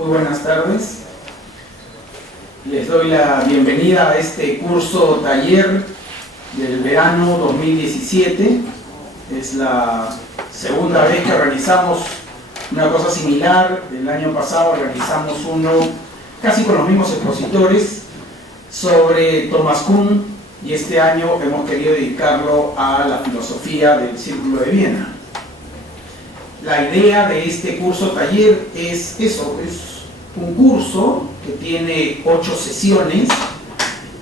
Muy buenas tardes. Les doy la bienvenida a este curso taller del verano 2017. Es la segunda vez que organizamos una cosa similar. El año pasado realizamos uno casi con los mismos expositores sobre Thomas Kuhn, y este año hemos querido dedicarlo a la filosofía del Círculo de Viena. La idea de este curso taller es eso, es un curso que tiene 8 sesiones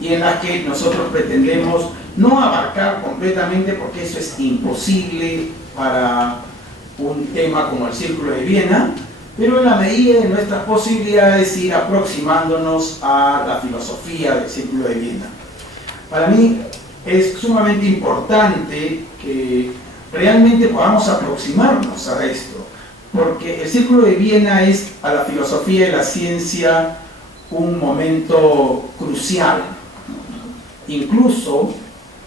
y en las que nosotros pretendemos no abarcar completamente, porque eso es imposible para un tema como el Círculo de Viena, pero en la medida de nuestras posibilidades ir aproximándonos a la filosofía del Círculo de Viena. Para mí es sumamente importante que realmente podamos aproximarnos a esto, porque el Círculo de Viena es a la filosofía y la ciencia un momento crucial. Incluso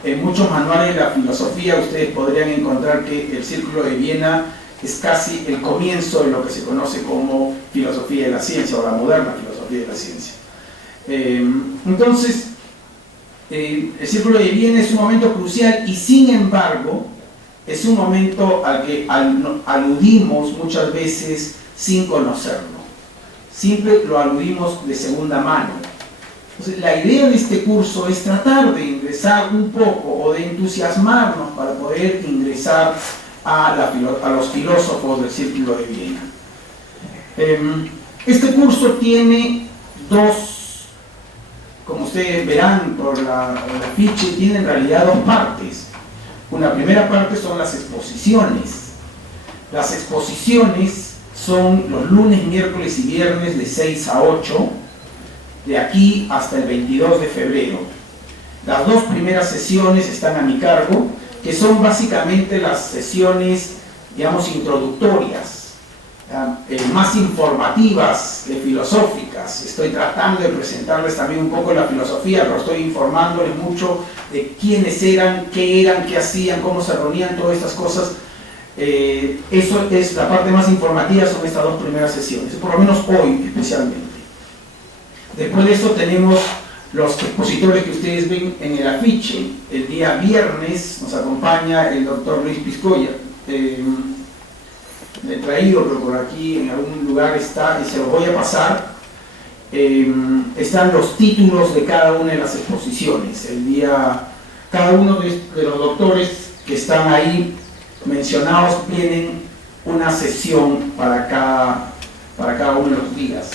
en muchos manuales de la filosofía ustedes podrían encontrar que el Círculo de Viena es casi el comienzo de lo que se conoce como filosofía de la ciencia, o la moderna filosofía de la ciencia. Entonces, el Círculo de Viena es un momento crucial, y sin embargo es un momento al que aludimos muchas veces sin conocerlo. Siempre lo aludimos de segunda mano. Entonces, la idea de este curso es tratar de ingresar un poco, o de entusiasmarnos para poder ingresar a los filósofos del Círculo de Viena. Este curso tiene dos, como ustedes verán por el afiche, tiene en realidad dos partes. Una primera parte son las exposiciones. Las exposiciones son los lunes, miércoles y viernes de 6 a 8, de aquí hasta el 22 de febrero. Las dos primeras sesiones están a mi cargo, que son básicamente las sesiones, digamos, introductorias, más informativas que filosóficas. Estoy tratando de presentarles también un poco la filosofía, pero estoy informándoles mucho de quiénes eran, qué hacían, cómo se reunían, todas estas cosas. Eso es la parte más informativa, son estas dos primeras sesiones, por lo menos hoy especialmente. Después de eso tenemos los expositores que ustedes ven en el afiche. El día viernes nos acompaña el doctor Luis Piscoya. Le he traído, pero por aquí en algún lugar está, y se lo voy a pasar. Están los títulos de cada una de las exposiciones. Cada uno de los doctores que están ahí mencionados tienen una sesión para cada uno de los días.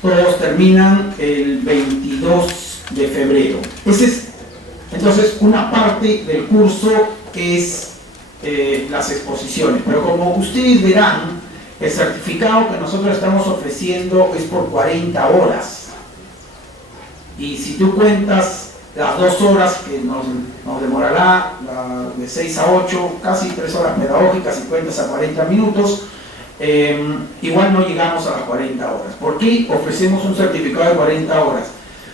Todos terminan el 22 de febrero. Entonces, una parte del curso es las exposiciones, pero como ustedes verán, el certificado que nosotros estamos ofreciendo es por 40 horas. Y si tú cuentas las 2 horas que nos demorará, de 6 a 8, casi 3 horas pedagógicas, y cuentas a 40 minutos, igual no llegamos a las 40 horas. ¿Por qué ofrecemos un certificado de 40 horas?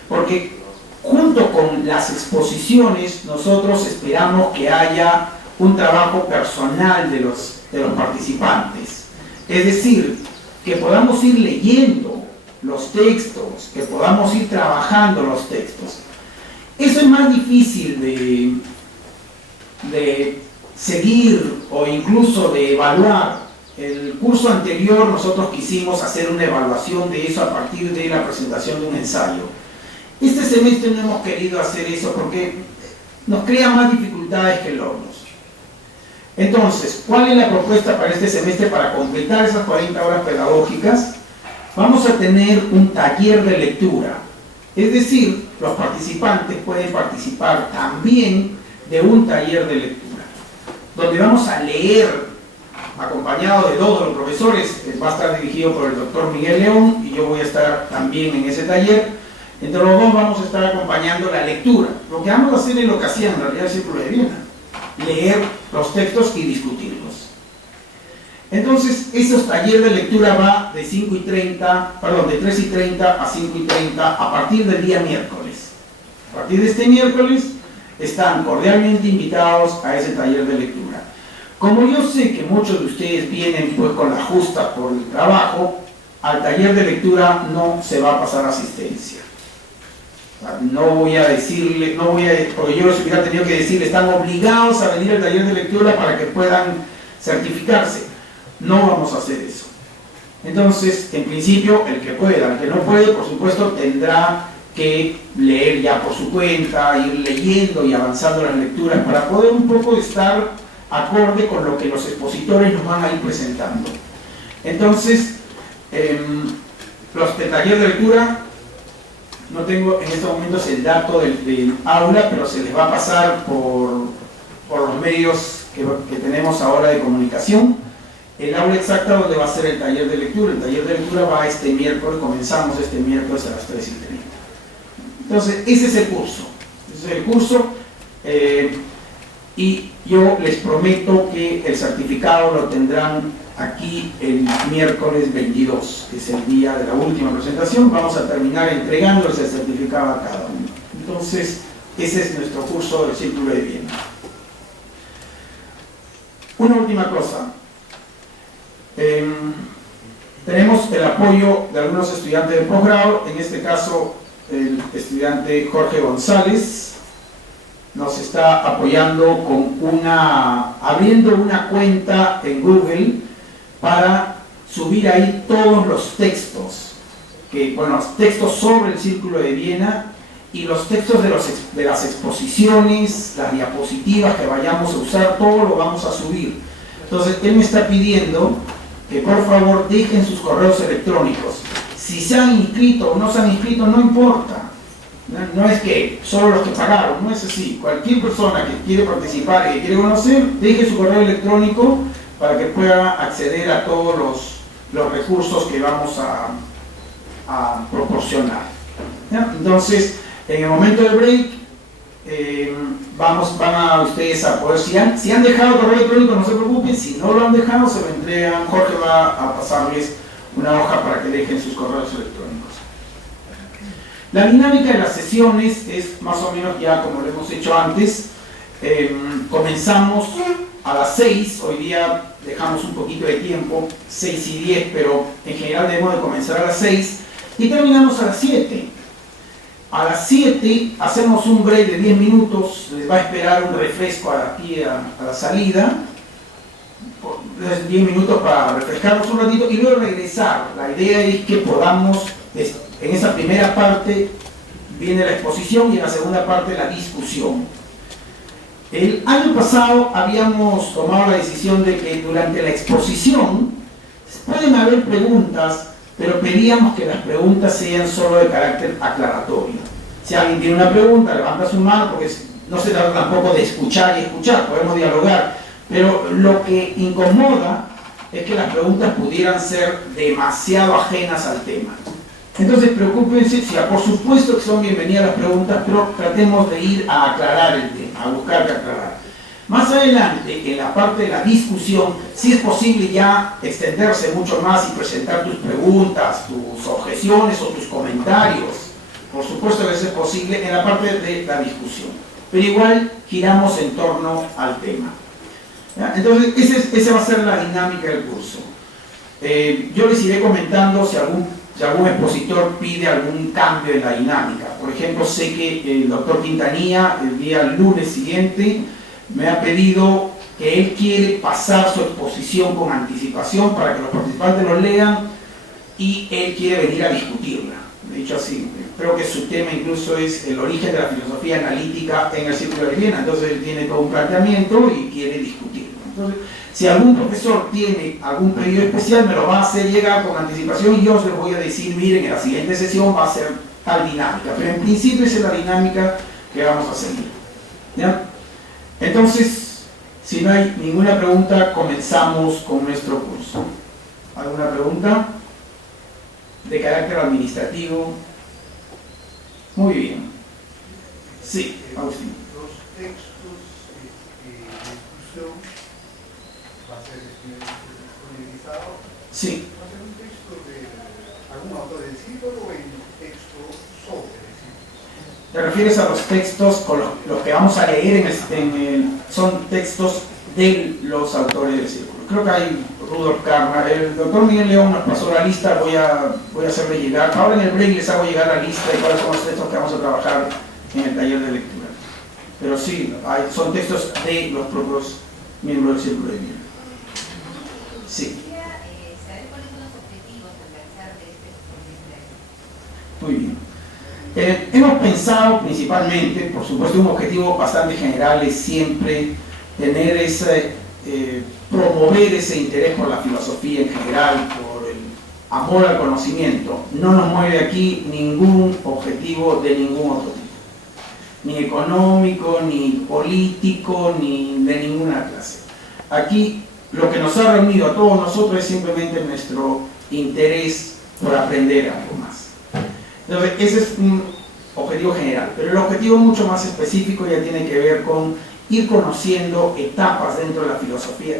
Porque junto con las exposiciones nosotros esperamos que haya un trabajo personal de los participantes. Es decir, que podamos ir leyendo los textos, que podamos ir trabajando los textos. Eso es más difícil de seguir o incluso de evaluar. El curso anterior nosotros quisimos hacer una evaluación de eso a partir de la presentación de un ensayo. Este semestre no hemos querido hacer eso porque nos crea más dificultades que logros. Entonces, ¿cuál es la propuesta para este semestre para completar esas 40 horas pedagógicas? Vamos a tener un taller de lectura. Es decir, los participantes pueden participar también de un taller de lectura, donde vamos a leer, acompañado de 2 de los profesores. Va a estar dirigido por el doctor Miguel León, y yo voy a estar también en ese taller. Entre los dos vamos a estar acompañando la lectura. Lo que vamos a hacer es lo que hacía en realidad el Círculo de Viena: leer los textos y discutirlos. Entonces, esos talleres de lectura va de 3:30 a 5:30 a partir del día miércoles. A partir de este miércoles están cordialmente invitados a ese taller de lectura. Como yo sé que muchos de ustedes vienen pues con la justa por el trabajo, al taller de lectura no se va a pasar asistencia. No voy a decirle, porque yo les hubiera tenido que decir, están obligados a venir al taller de lectura para que puedan certificarse. No vamos a hacer eso. Entonces, en principio, el que pueda, el que no puede, por supuesto, tendrá que leer ya por su cuenta, ir leyendo y avanzando las lecturas para poder un poco estar acorde con lo que los expositores nos van a ir presentando. Entonces, el taller de lectura, no tengo en estos momentos el dato del aula, pero se les va a pasar por los medios que tenemos ahora de comunicación. El aula exacta donde va a ser el taller de lectura. El taller de lectura va este miércoles, comenzamos este miércoles a las 3:30. Entonces, ese es el curso. Ese es el curso. Y yo les prometo que el certificado lo tendrán aquí el miércoles 22, que es el día de la última presentación. Vamos a terminar entregándoles el certificado a cada uno. Entonces, ese es nuestro curso del Círculo de Viena. Una última cosa. Tenemos el apoyo de algunos estudiantes de posgrado, en este caso el estudiante Jorge González nos está apoyando con abriendo una cuenta en Google para subir ahí todos los textos, los textos sobre el Círculo de Viena y los textos de las exposiciones, las diapositivas que vayamos a usar, todo lo vamos a subir. Entonces él me está pidiendo que por favor dejen sus correos electrónicos. Si se han inscrito o no se han inscrito, no importa. No es que solo los que pagaron, no es así. Cualquier persona que quiere participar y que quiere conocer, deje su correo electrónico para que pueda acceder a todos los recursos que vamos a proporcionar. ¿Ya? Entonces, en el momento del break, van a ustedes a poder, si han dejado correo electrónico, no se preocupen, si no lo han dejado, se lo entregan. Jorge va a pasarles una hoja para que dejen sus correos electrónicos. La dinámica de las sesiones es más o menos ya como lo hemos hecho antes. Comenzamos a las 6, hoy día dejamos un poquito de tiempo, 6:10, pero en general debemos de comenzar a las 6 y terminamos a las 7. A las 7 hacemos un break de 10 minutos, les va a esperar un refresco aquí a la salida, 10 minutos para refrescarnos un ratito y luego regresar. La idea es que podamos, en esa primera parte viene la exposición y en la segunda parte la discusión. El año pasado habíamos tomado la decisión de que durante la exposición pueden haber preguntas, pero pedíamos que las preguntas sean solo de carácter aclaratorio. Si alguien tiene una pregunta, levanta su mano, porque no se trata tampoco de escuchar y escuchar, podemos dialogar, pero lo que incomoda es que las preguntas pudieran ser demasiado ajenas al tema. Entonces preocúpense, por supuesto que son bienvenidas las preguntas, pero tratemos de ir a aclarar el tema, a buscar que aclarar. Más adelante, en la parte de la discusión, si es posible ya extenderse mucho más y presentar tus preguntas, tus objeciones o tus comentarios. Por supuesto que eso es posible en la parte de la discusión. Pero igual giramos en torno al tema. ¿Ya? Entonces, esa va a ser la dinámica del curso. Yo les iré comentando si algún expositor pide algún cambio en la dinámica. Por ejemplo, sé que el doctor Quintanilla, el día lunes siguiente, me ha pedido que él quiere pasar su exposición con anticipación para que los participantes lo lean y él quiere venir a discutirla. De hecho así, creo que su tema incluso es el origen de la filosofía analítica en el Círculo de Viena. Entonces él tiene todo un planteamiento y quiere discutirlo. Entonces, si algún profesor tiene algún pedido especial, me lo va a hacer llegar con anticipación y yo les voy a decir, miren, en la siguiente sesión va a ser tal dinámica. Pero en principio esa es la dinámica que vamos a seguir. ¿Ya? Entonces, si no hay ninguna pregunta, comenzamos con nuestro curso. ¿Alguna pregunta? De carácter administrativo. Muy bien. Sí, Agustín. Los textos de discusión va a ser disponibilizado. Sí. ¿Va a ser un texto de algún autor del siglo o en texto sobre el siglo? ¿Te refieres a los textos con los que vamos a leer son textos de los autores del círculo? creo que hay Rudolf Carnap, el doctor Miguel León nos pasó la lista, voy a hacerle llegar, ahora en el break les hago llegar la lista de cuáles son los textos que vamos a trabajar en el taller de lectura. Pero sí, son textos de los propios miembros del Círculo de Viena. Sí. ¿Saber cuáles son los objetivos al lanzar de este? Muy bien. Hemos pensado principalmente, por supuesto, un objetivo bastante general es siempre tener promover ese interés por la filosofía en general, por el amor al conocimiento. No nos mueve aquí ningún objetivo de ningún otro tipo, ni económico, ni político, ni de ninguna clase. Aquí lo que nos ha reunido a todos nosotros es simplemente nuestro interés por aprender algo más. Entonces, ese es un objetivo general, pero el objetivo mucho más específico ya tiene que ver con ir conociendo etapas dentro de la filosofía,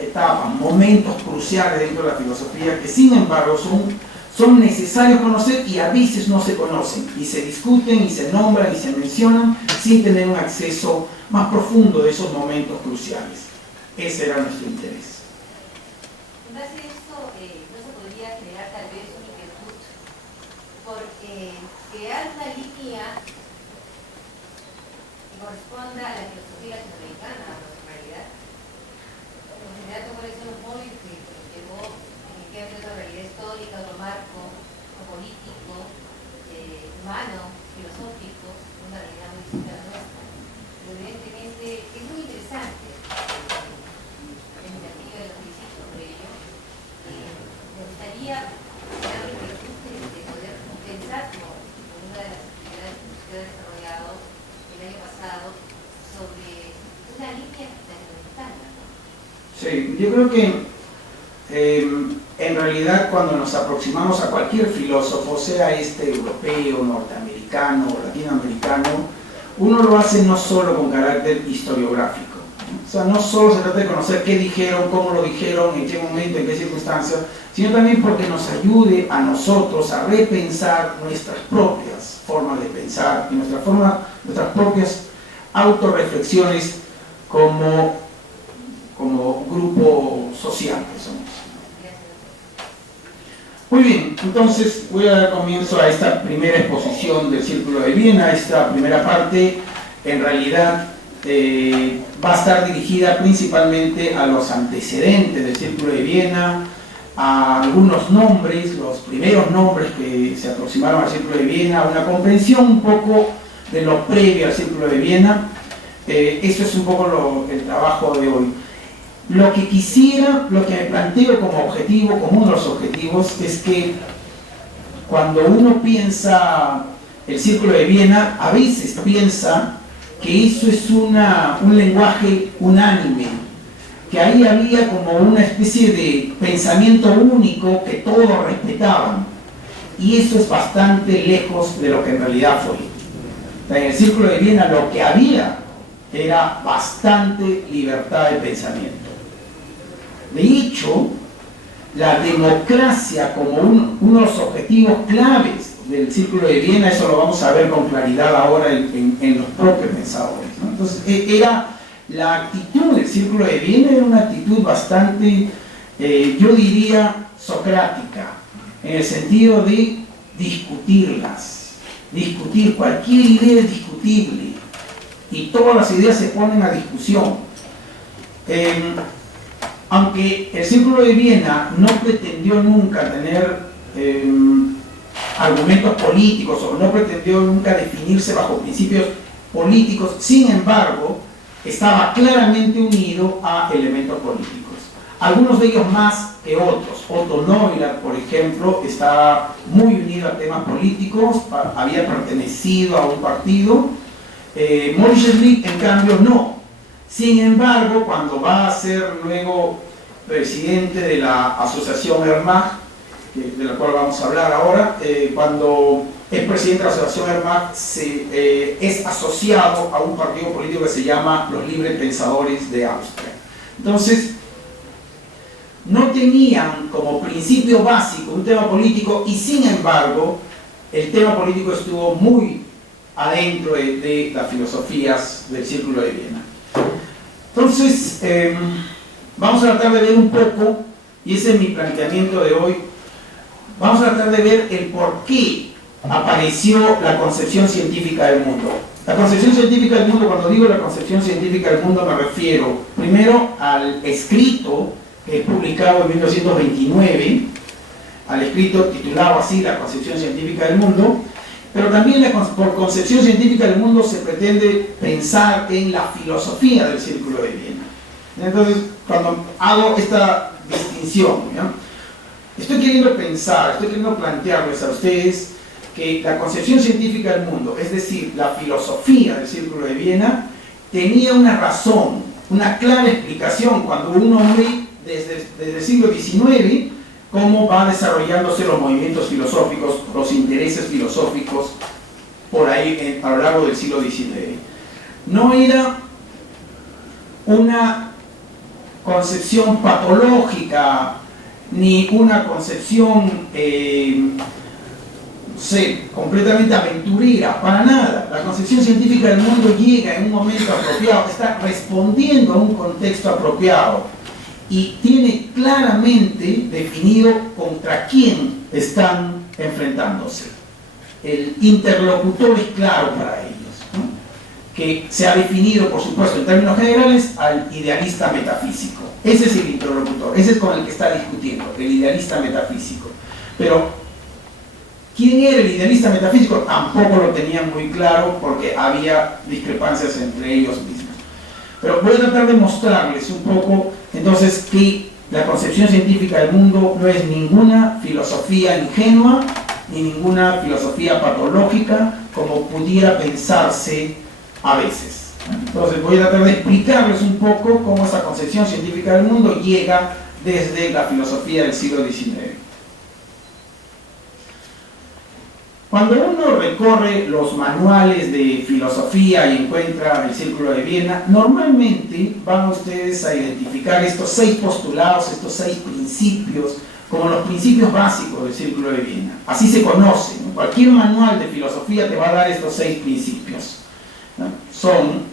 momentos cruciales dentro de la filosofía que sin embargo son necesarios conocer y a veces no se conocen y se discuten y se nombran y se mencionan sin tener un acceso más profundo de esos momentos cruciales. Ese era nuestro interés. En base a esto, ¿no se podría generar tal vez un inquietud porque crear una línea que corresponda a la filosofía latinoamericana, en realidad? En general, ¿cuáles son los móviles que nos llevó definitivamente a otra realidad histórica, otro marco, o político, humano, filosófico, una realidad muy distinta a la nuestra? Pero evidentemente es muy interesante. Me gustaría dar el recurso de poder pensar como una de las actividades que usted ha desarrollado el año pasado sobre una línea latinoamericana, ¿no? Sí, yo creo que en realidad cuando nos aproximamos a cualquier filósofo, sea europeo, norteamericano o latinoamericano, uno lo hace no solo con carácter historiográfico. O sea, no solo se trata de conocer qué dijeron, cómo lo dijeron, en qué momento, en qué circunstancias, sino también porque nos ayude a nosotros a repensar nuestras propias formas de pensar y nuestras propias autorreflexiones como grupo social que somos. Muy bien, entonces voy a dar comienzo a esta primera exposición del Círculo de Viena. Esta primera parte, en realidad, va a estar dirigida principalmente a los antecedentes del Círculo de Viena, a algunos nombres, los primeros nombres que se aproximaron al Círculo de Viena, una comprensión un poco de lo previo al Círculo de Viena. Eso es un poco el trabajo de hoy. Lo que me planteo como objetivo, como uno de los objetivos, es que cuando uno piensa el Círculo de Viena, a veces piensa que eso es un lenguaje unánime, que ahí había como una especie de pensamiento único que todos respetaban, y eso es bastante lejos de lo que en realidad fue. En el Círculo de Viena lo que había era bastante libertad de pensamiento. De hecho, la democracia como uno de los objetivos claves del Círculo de Viena, eso lo vamos a ver con claridad ahora en los propios pensadores, ¿no? Entonces, la actitud del Círculo de Viena era una actitud bastante, yo diría, socrática, en el sentido de discutir cualquier idea es discutible y todas las ideas se ponen a discusión. Aunque el Círculo de Viena no pretendió nunca tener argumentos políticos o no pretendió nunca definirse bajo principios políticos, sin embargo, estaba claramente unido a elementos políticos. Algunos de ellos más que otros. Otto Neuland, por ejemplo, estaba muy unido a temas políticos, había pertenecido a un partido. Maurice Schlick, en cambio, no. Sin embargo, cuando va a ser luego presidente de la Asociación Wehrmacht, de la cual vamos a hablar ahora, cuando es presidente de la Asociación Wehrmacht, es asociado a un partido político que se llama los Libres Pensadores de Austria. Entonces, no tenían como principio básico un tema político y sin embargo, el tema político estuvo muy adentro de las filosofías del Círculo de Viena. Entonces, vamos a tratar de ver un poco, y ese es mi planteamiento de hoy, vamos a tratar de ver el por qué apareció la concepción científica del mundo. La concepción científica del mundo, cuando digo la concepción científica del mundo, me refiero primero al escrito que es publicado en 1929, al escrito titulado así, La concepción científica del mundo, pero también por concepción científica del mundo se pretende pensar en la filosofía del Círculo de Viena. Entonces, cuando hago esta distinción, ¿ya? Estoy queriendo plantearles a ustedes que la concepción científica del mundo, es decir, la filosofía del Círculo de Viena, tenía una razón, una clara explicación cuando uno ve desde el siglo XIX cómo va desarrollándose los movimientos filosóficos, los intereses filosóficos por ahí a lo largo del siglo XIX. No era una concepción patológica ni una concepción completamente aventurera, para nada. La concepción científica del mundo llega en un momento apropiado, está respondiendo a un contexto apropiado y tiene claramente definido contra quién están enfrentándose. El interlocutor es claro para ellos, ¿no? Que se ha definido, por supuesto, en términos generales, al idealista metafísico. Ese es el interlocutor, ese es con el que está discutiendo, el idealista metafísico. Pero ¿quién era el idealista metafísico? Tampoco lo tenían muy claro porque había discrepancias entre ellos mismos. Pero voy a tratar de mostrarles un poco, entonces, que la concepción científica del mundo no es ninguna filosofía ingenua, ni ninguna filosofía patológica, como pudiera pensarse a veces. Entonces voy a tratar de explicarles un poco cómo esa concepción científica del mundo llega desde la filosofía del siglo XIX. Cuando uno recorre los manuales de filosofía y encuentra el Círculo de Viena, normalmente van ustedes a identificar estos 6 postulados, estos 6 principios, como los principios básicos del Círculo de Viena. Así se conocen, ¿no? Cualquier manual de filosofía te va a dar estos 6 principios, ¿no? Son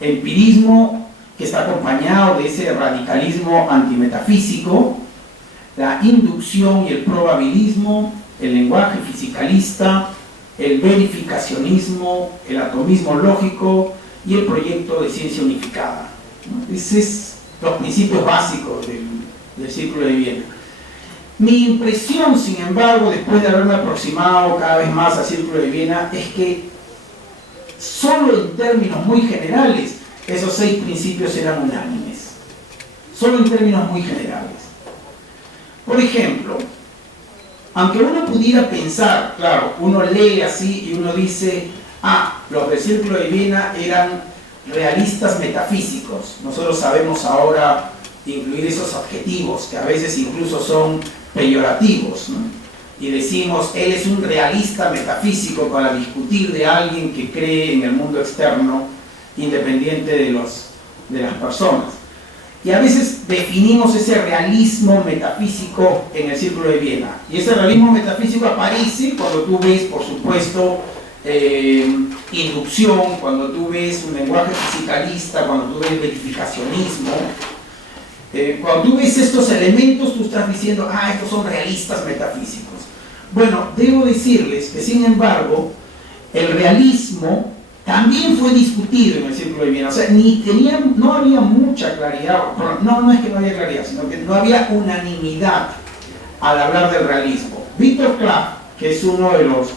empirismo, que está acompañado de ese radicalismo antimetafísico, la inducción y el probabilismo, el lenguaje fisicalista, el verificacionismo, el atomismo lógico y el proyecto de ciencia unificada, ¿no? Esos son los principios básicos del Círculo de Viena. Mi impresión, sin embargo, después de haberme aproximado cada vez más al Círculo de Viena, es que solo en términos muy generales esos 6 principios eran unánimes. Solo en términos muy generales. Por ejemplo, aunque uno pudiera pensar, claro, uno lee así y uno dice, los del Círculo de Viena eran realistas metafísicos. Nosotros sabemos ahora incluir esos adjetivos que a veces incluso son peyorativos, ¿no? Y decimos, él es un realista metafísico para discutir de alguien que cree en el mundo externo independiente de las personas. Y a veces definimos ese realismo metafísico en el Círculo de Viena. Y ese realismo metafísico aparece cuando tú ves, por supuesto, inducción, cuando tú ves un lenguaje fisicalista, cuando tú ves verificacionismo. Cuando tú ves estos elementos, tú estás diciendo, estos son realistas metafísicos. Bueno, debo decirles que, sin embargo, el realismo también fue discutido en el Círculo de Viena. O sea, no había mucha claridad, no es que no había claridad, sino que no había unanimidad al hablar del realismo. Victor Klaff, que es uno de los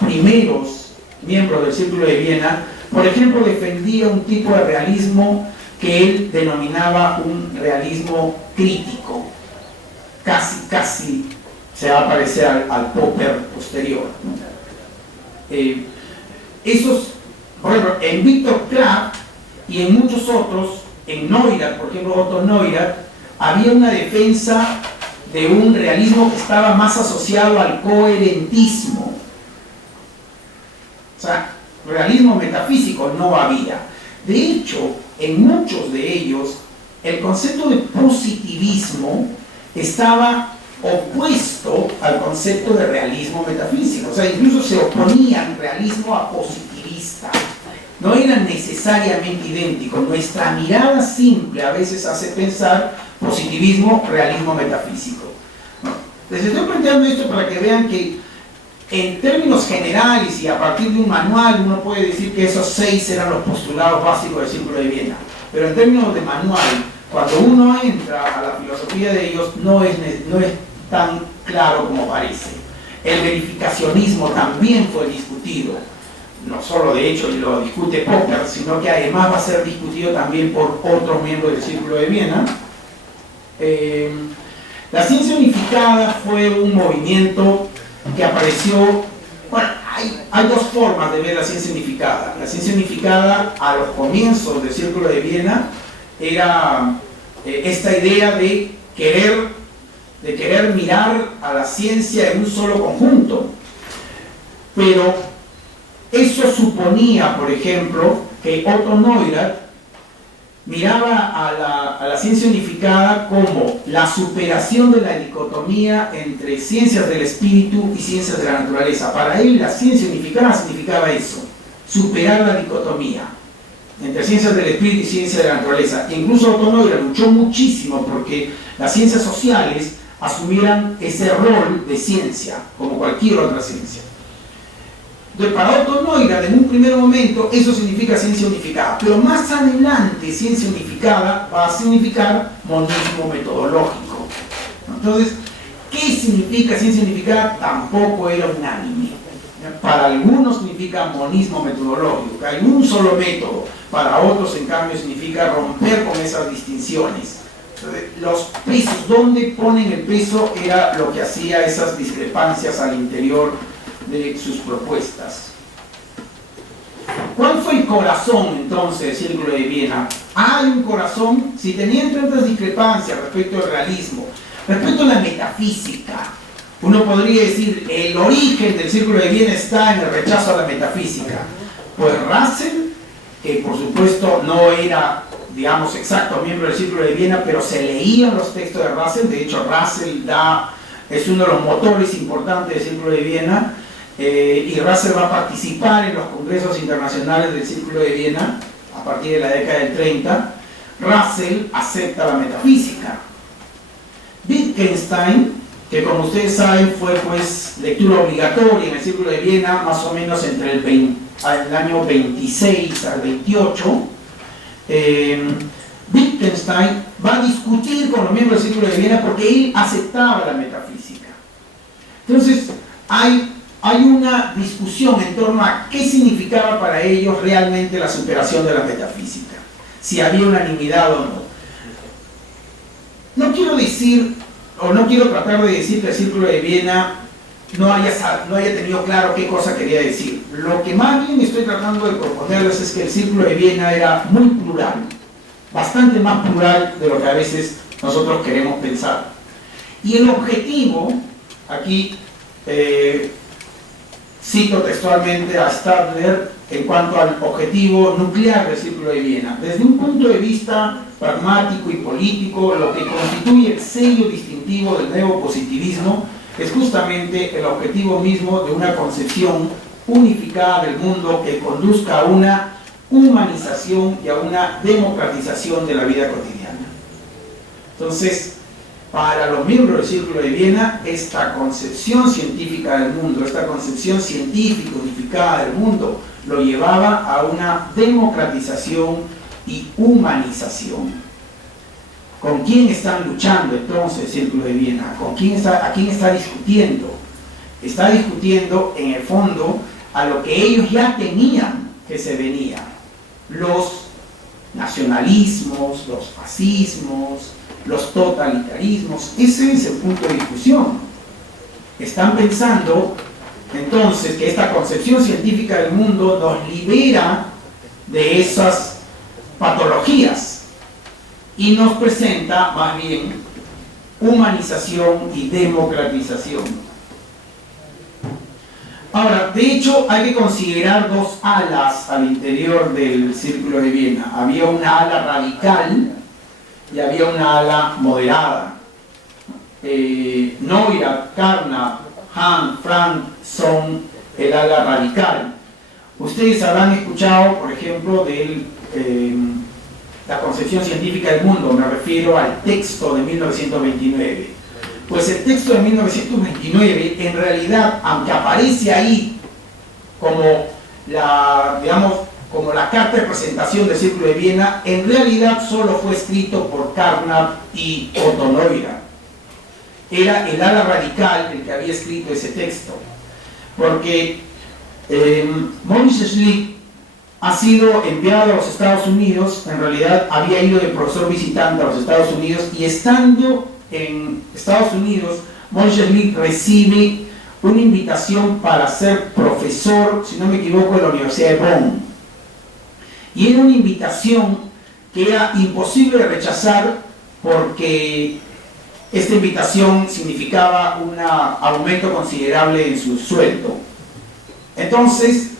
primeros miembros del Círculo de Viena, por ejemplo, defendía un tipo de realismo que él denominaba un realismo crítico. Casi se va a parecer al Popper posterior, ¿no? Por ejemplo, en Victor Klaff y en muchos otros, en Neurath, por ejemplo, Otto Neurath, había una defensa de un realismo que estaba más asociado al coherentismo. O sea, realismo metafísico no había. De hecho, en muchos de ellos, el concepto de positivismo estaba opuesto al concepto de realismo metafísico. O sea, incluso se oponían realismo a positivista. no eran necesariamente idénticos. Nuestra mirada simple a veces hace pensar positivismo, realismo metafísico. Les estoy planteando esto para que vean que en términos generales y a partir de un manual uno puede decir que esos 6 eran los postulados básicos del Círculo de Viena, pero en términos de manual, cuando uno entra a la filosofía de ellos no es tan claro como parece. El verificacionismo también fue discutido, no solo de hecho lo discute Popper, sino que además va a ser discutido también por otros miembros del Círculo de Viena. La ciencia unificada fue un movimiento que apareció, bueno, hay dos formas de ver la ciencia unificada. La ciencia unificada a los comienzos del Círculo de Viena era esta idea de querer mirar a la ciencia en un solo conjunto, pero eso suponía, por ejemplo, que Otto Neurath miraba a la ciencia unificada como la superación de la dicotomía entre ciencias del espíritu y ciencias de la naturaleza. Para él la ciencia unificada significaba eso, superar la dicotomía entre ciencias del espíritu y ciencias de la naturaleza. E incluso Otto Neurath luchó muchísimo porque las ciencias sociales asumieran ese rol de ciencia, como cualquier otra ciencia. Entonces, para Otto Neurath, en un primer momento, eso significa ciencia unificada, pero más adelante, ciencia unificada va a significar monismo metodológico. Entonces, ¿qué significa ciencia unificada? Tampoco era unánime. Para algunos significa monismo metodológico, que hay un solo método, para otros, en cambio, significa romper con esas distinciones. Entonces, los pesos, ¿dónde ponen el peso? Era lo que hacía esas discrepancias al interior de sus propuestas. ¿Cuál fue el corazón entonces del Círculo de Viena? Hay un corazón, si tenían tantas discrepancias respecto al realismo, respecto a la metafísica, uno podría decir el origen del Círculo de Viena está en el rechazo a la metafísica. Pues Russell, que por supuesto no era, digamos, exacto miembro del Círculo de Viena, pero se leían los textos de Russell. De hecho, Russell es uno de los motores importantes del Círculo de Viena. Y Russell va a participar en los congresos internacionales del Círculo de Viena a partir de la década del 30. Russell acepta la metafísica. Wittgenstein, que como ustedes saben fue pues lectura obligatoria en el Círculo de Viena más o menos entre el año 26 al 28, Wittgenstein va a discutir con los miembros del Círculo de Viena porque él aceptaba la metafísica. Entonces hay una discusión en torno a qué significaba para ellos realmente la superación de la metafísica, si había unanimidad o no. No quiero decir, o no quiero tratar de decir que el Círculo de Viena no haya tenido claro qué cosa quería decir. Lo que más bien estoy tratando de proponerles es que el Círculo de Viena era muy plural, bastante más plural de lo que a veces nosotros queremos pensar. Y el objetivo, aquí cito textualmente a Stadler en cuanto al objetivo nuclear del Círculo de Viena. Desde un punto de vista pragmático y político, lo que constituye el sello distintivo del nuevo positivismo es justamente el objetivo mismo de una concepción unificada del mundo que conduzca a una humanización y a una democratización de la vida cotidiana. Entonces, para los miembros del Círculo de Viena, esta concepción científica del mundo, esta concepción científica unificada del mundo, lo llevaba a una democratización y humanización. ¿Con quién están luchando entonces el Círculo de Viena? ¿A quién está discutiendo? Está discutiendo, en el fondo, a lo que ellos ya tenían que se venía. Los nacionalismos, los fascismos, los totalitarismos. Ese es el punto de discusión. Están pensando entonces que esta concepción científica del mundo nos libera de esas patologías y nos presenta más bien humanización y democratización. Ahora, de hecho, hay que considerar dos alas al interior del Círculo de Viena. Había una ala radical y había una ala moderada. Neurath, Carnap, Hahn, Frank son el ala radical. Ustedes habrán escuchado, por ejemplo, de la concepción científica del mundo, me refiero al texto de 1929. Pues el texto de 1929, en realidad, aunque aparece ahí como como la carta de presentación del Círculo de Viena, en realidad solo fue escrito por Carnap y Otto Loira. Era el ala radical el que había escrito ese texto, porque Maurice Schlick ha sido enviado a los Estados Unidos. En realidad había ido de profesor visitante a los Estados Unidos, y estando en Estados Unidos, Maurice Schlick recibe una invitación para ser profesor, si no me equivoco, en la Universidad de Bonn. Y era una invitación que era imposible de rechazar, porque esta invitación significaba un aumento considerable en su sueldo. Entonces,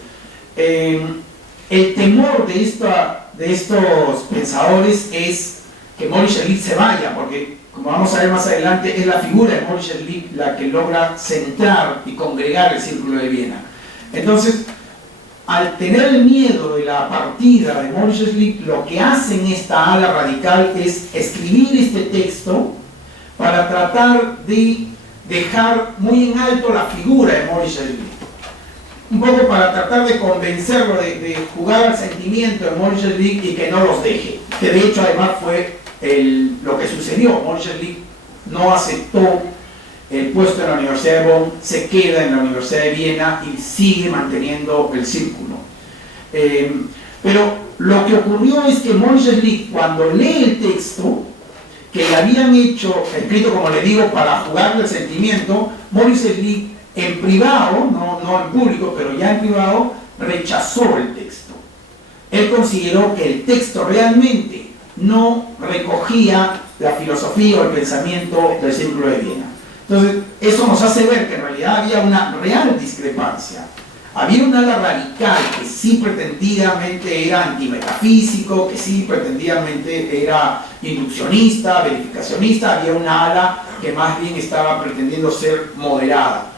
el temor de estos pensadores es que Maurice Schlick se vaya, porque, como vamos a ver más adelante, es la figura de Maurice Schlick la que logra centrar y congregar el Círculo de Viena. Entonces, al tener el miedo de la partida de Maurice Schlick, lo que hacen esta ala radical es escribir este texto para tratar de dejar muy en alto la figura de Maurice Schlick. Un poco para tratar de convencerlo de jugar al sentimiento de Maurice Schlick y que no los deje. Que de hecho además fue lo que sucedió. Maurice Schlick no aceptó el puesto en la Universidad de Bonn, se queda en la Universidad de Viena y sigue manteniendo el círculo. Pero lo que ocurrió es que Maurice Schlick, cuando lee el texto que le habían hecho, escrito, como le digo, para jugarle el sentimiento, Maurice Schlick en privado, no en público, pero ya en privado, rechazó el texto. Él consideró que el texto realmente no recogía la filosofía o el pensamiento del Círculo de Viena. Entonces, eso nos hace ver que en realidad había una real discrepancia. Había un ala radical que sí pretendidamente era antimetafísico, que sí pretendidamente era induccionista, verificacionista. Había una ala que más bien estaba pretendiendo ser moderada.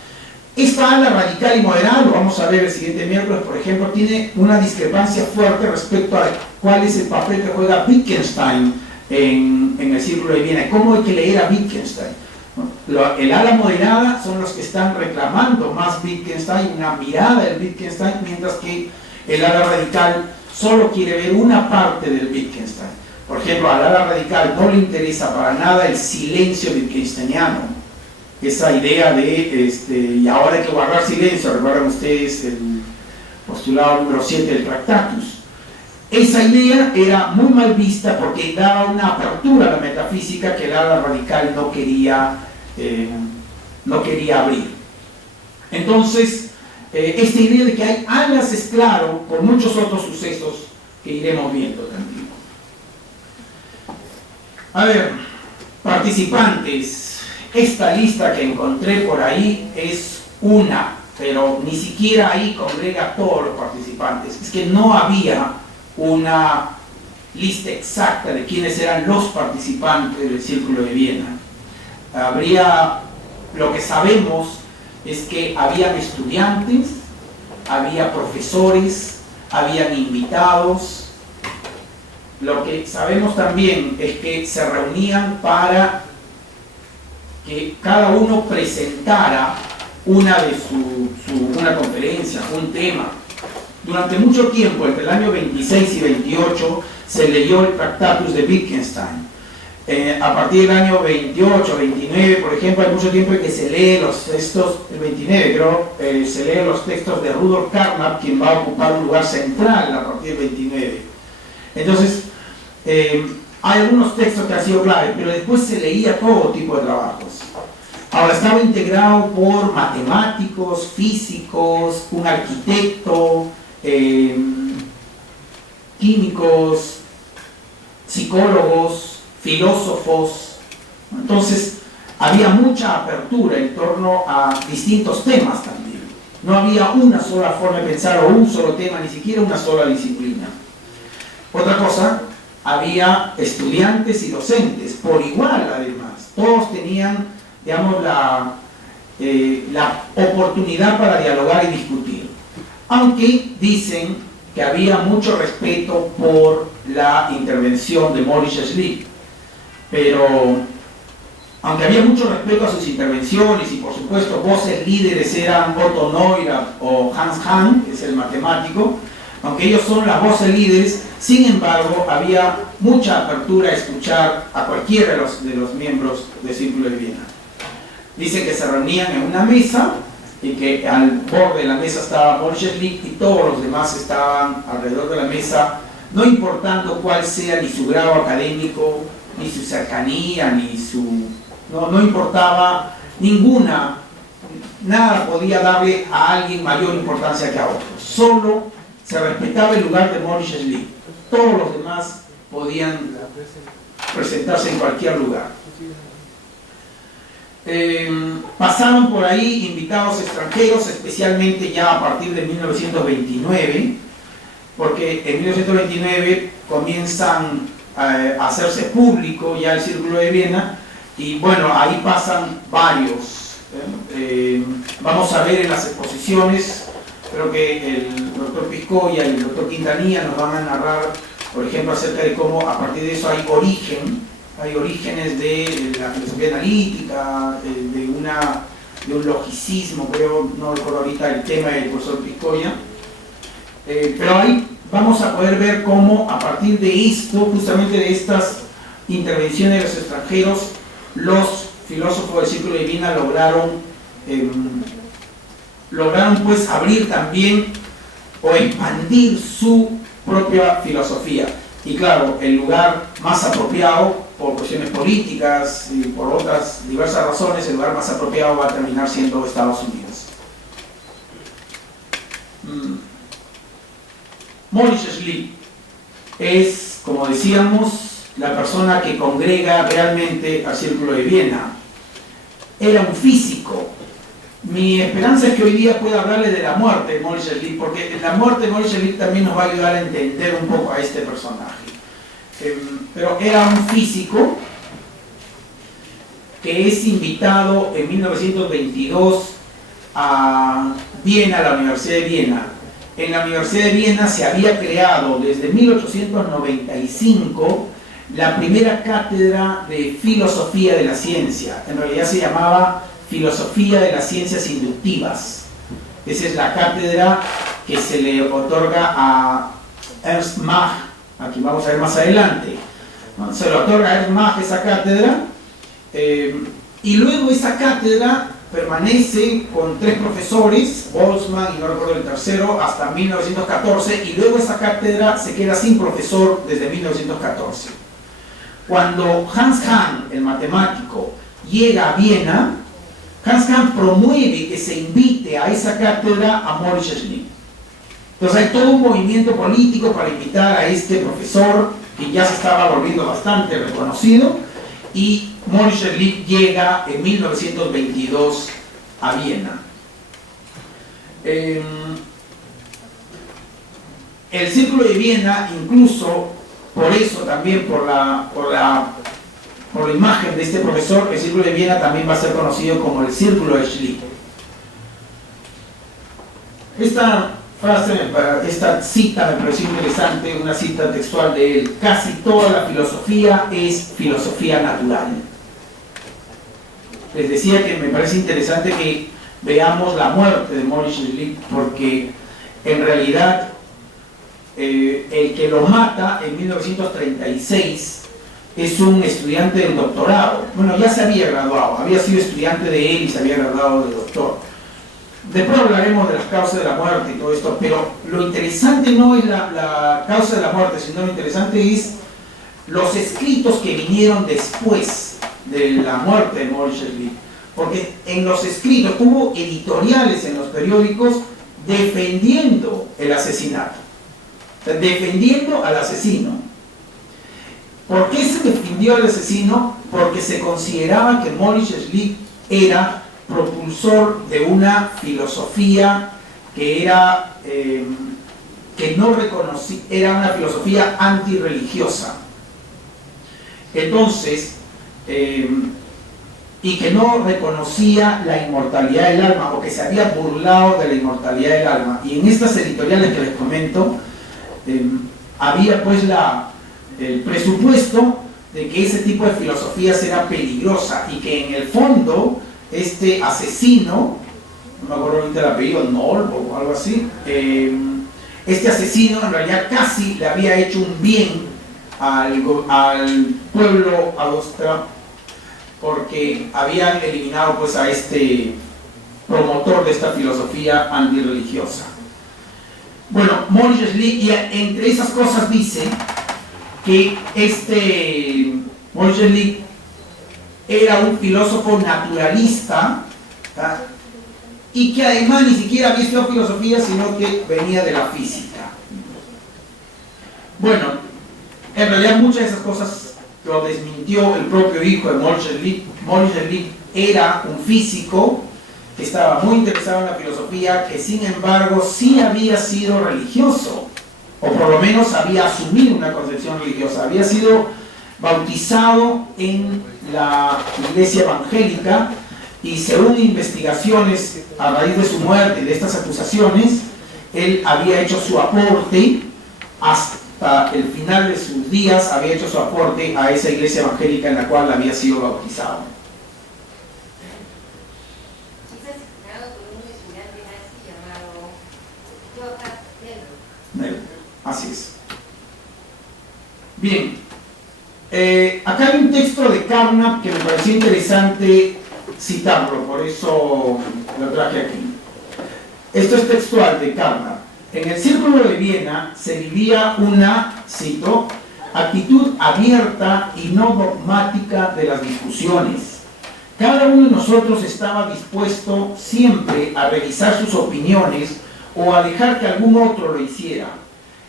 Esta ala radical y moderada, lo vamos a ver el siguiente miércoles, por ejemplo, tiene una discrepancia fuerte respecto a cuál es el papel que juega Wittgenstein en el Círculo de Viena. ¿Cómo hay que leer a Wittgenstein? El ala moderada son los que están reclamando más Wittgenstein, una mirada del Wittgenstein, mientras que el ala radical solo quiere ver una parte del Wittgenstein. Por ejemplo, al ala radical no le interesa para nada el silencio wittgensteiniano, esa idea de y ahora hay que guardar silencio. Recuerdan ustedes el postulado número 7 del Tractatus. Esa idea era muy mal vista porque daba una apertura a la metafísica que el ala radical no quería abrir. Entonces, esta idea de que hay alas es claro por muchos otros sucesos que iremos viendo también. A ver, participantes. Esta lista que encontré por ahí es una, pero ni siquiera ahí congrega a todos los participantes. Es que no había una lista exacta de quiénes eran los participantes del Círculo de Viena. Lo que sabemos es que habían estudiantes, había profesores, habían invitados. Lo que sabemos también es que se reunían para que cada uno presentara una conferencia, un tema. Durante mucho tiempo, entre el año 26 y 28, se leyó el Tractatus de Wittgenstein. A partir del año 28, 29, por ejemplo, hay mucho tiempo en que se lee los textos, el 29 creo, se leen los textos de Rudolf Carnap, quien va a ocupar un lugar central a partir del 29. Entonces, hay algunos textos que han sido clave, pero después se leía todo tipo de trabajos. Ahora, estaba integrado por matemáticos, físicos, un arquitecto, químicos, psicólogos, filósofos. Entonces, había mucha apertura en torno a distintos temas también. No había una sola forma de pensar o un solo tema, ni siquiera una sola disciplina. Otra cosa, había estudiantes y docentes, por igual además. Todos tenían, digamos, la oportunidad para dialogar y discutir. aunque dicen que había mucho respeto por la intervención de Maurice Schlick, pero aunque había mucho respeto a sus intervenciones y por supuesto voces líderes eran Otto Neurath o Hans Hahn, que es el matemático, aunque ellos son las voces líderes, sin embargo había mucha apertura a escuchar a cualquiera de los miembros del Círculo de Viena. Dice que se reunían en una mesa y que al borde de la mesa estaba Maurice Schlick y todos los demás estaban alrededor de la mesa, no importando cuál sea ni su grado académico, ni su cercanía, ni su... No importaba ninguna, nada podía darle a alguien mayor importancia que a otro. Solo se respetaba el lugar de Maurice Schlick. Todos los demás podían presentarse en cualquier lugar. Pasaron por ahí invitados extranjeros, especialmente ya a partir de 1929, porque en 1929 comienzan a hacerse público ya el Círculo de Viena, y bueno, ahí pasan varios. Vamos a ver en las exposiciones, creo que el doctor Piscoya y el doctor Quintanilla nos van a narrar, por ejemplo, acerca de cómo a partir de eso hay orígenes de la filosofía analítica, de un logicismo, creo, no recuerdo ahorita el tema del profesor Piscoya, pero ahí vamos a poder ver cómo a partir de esto, justamente de estas intervenciones de los extranjeros, los filósofos del Círculo de Viena lograron pues abrir también o expandir su propia filosofía. Y claro, el lugar más apropiado, por cuestiones políticas y por otras diversas razones, el lugar más apropiado va a terminar siendo Estados Unidos. Maurice Schlick es, como decíamos, la persona que congrega realmente al Círculo de Viena. Era un físico. Mi esperanza es que hoy día pueda hablarle de la muerte de Maurice Schlick, porque la muerte de Maurice Schlick también nos va a ayudar a entender un poco a este personaje. Pero era un físico que es invitado en 1922 a Viena, a la Universidad de Viena. En la Universidad de Viena se había creado desde 1895 la primera cátedra de filosofía de la ciencia. En realidad se llamaba Filosofía de las Ciencias Inductivas. Esa es la cátedra que se le otorga a Ernst Mach. Aquí vamos a ver más adelante. Se le otorga a Ernst Mach esa cátedra, y luego esa cátedra permanece con 3 profesores, Boltzmann y no recuerdo el tercero, hasta 1914, y luego esa cátedra se queda sin profesor desde 1914. Cuando Hans Hahn, el matemático, llega a Viena, Hans Hahn promueve que se invite a esa cátedra a Maurice Schlick. Entonces hay todo un movimiento político para invitar a este profesor que ya se estaba volviendo bastante reconocido, y Maurice Schlick llega en 1922 a Viena. El Círculo de Viena, incluso por eso también, por la imagen de este profesor, el Círculo de Viena también va a ser conocido como el Círculo de Schlick. Esta cita me pareció interesante, una cita textual de él: casi toda la filosofía es filosofía natural. Les decía que me parece interesante que veamos la muerte de Maurice Schlick, porque en realidad el que lo mata en 1936 es un estudiante del doctorado. Bueno, ya se había graduado, había sido estudiante de él y se había graduado de doctor. Después hablaremos de las causas de la muerte y todo esto, pero lo interesante no es la causa de la muerte, sino lo interesante es los escritos que vinieron después de la muerte de Maurice Schlick. Porque en los escritos hubo editoriales en los periódicos defendiendo el asesinato, defendiendo al asesino. ¿Por qué se defendió al asesino? Porque se consideraba que Maurice Schlick era propulsor de una filosofía que era que no reconocía, era una filosofía antirreligiosa. Entonces y que no reconocía la inmortalidad del alma, o que se había burlado de la inmortalidad del alma. Y en estas editoriales que les comento, había pues el presupuesto de que ese tipo de filosofías era peligrosa, y que en el fondo este asesino, no me acuerdo ahorita el apellido, Nol o algo así, este asesino en realidad casi le había hecho un bien al pueblo austro, porque habían eliminado pues a este promotor de esta filosofía antirreligiosa. Bueno, Maurice Schlick, y entre esas cosas dice que Maurice Schlick era un filósofo naturalista, ¿tá? Y que además ni siquiera había estudiado filosofía, sino que venía de la física. Bueno, en realidad muchas de esas cosas lo desmintió el propio hijo de Maurice Schlick. Maurice Schlick era un físico que estaba muy interesado en la filosofía, que sin embargo sí había sido religioso, o por lo menos había asumido una concepción religiosa. Había sido bautizado en la iglesia evangélica, y según investigaciones a raíz de su muerte y de estas acusaciones, él había hecho su aporte hasta el final de sus días, había hecho su aporte a esa iglesia evangélica en la cual había sido bautizado. Es asesinado por un estudiante nazi llamado Johann Nero. Así es. Bien, acá hay un texto de Carnap que me pareció interesante citarlo, por eso lo traje aquí. Esto es textual de Carnap. En el Círculo de Viena se vivía una, cito, actitud abierta y no dogmática de las discusiones. Cada uno de nosotros estaba dispuesto siempre a revisar sus opiniones o a dejar que algún otro lo hiciera.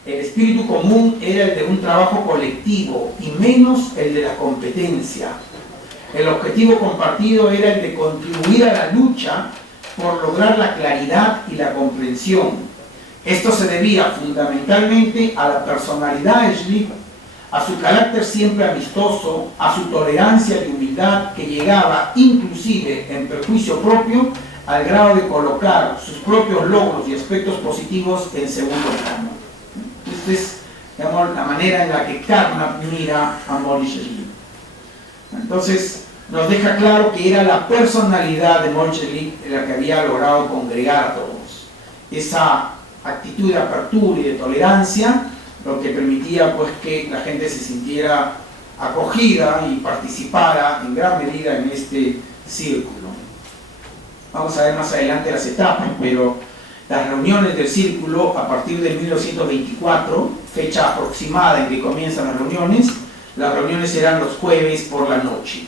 El espíritu común era el de un trabajo colectivo y menos el de la competencia. El objetivo compartido era el de contribuir a la lucha por lograr la claridad y la comprensión. Esto se debía fundamentalmente a la personalidad de Schlick, a su carácter siempre amistoso, a su tolerancia y humildad que llegaba inclusive en perjuicio propio al grado de colocar sus propios logros y aspectos positivos en segundo plano. Esta es, digamos, la manera en la que Carnap mira a Maurice Schlick. Entonces nos deja claro que era la personalidad de Maurice Schlick la que había logrado congregar a todos. Esa actitud de apertura y de tolerancia, lo que permitía pues que la gente se sintiera acogida y participara en gran medida en este círculo. Vamos a ver más adelante las etapas, pero las reuniones del círculo a partir de 1924, fecha aproximada en que comienzan las reuniones eran los jueves por la noche,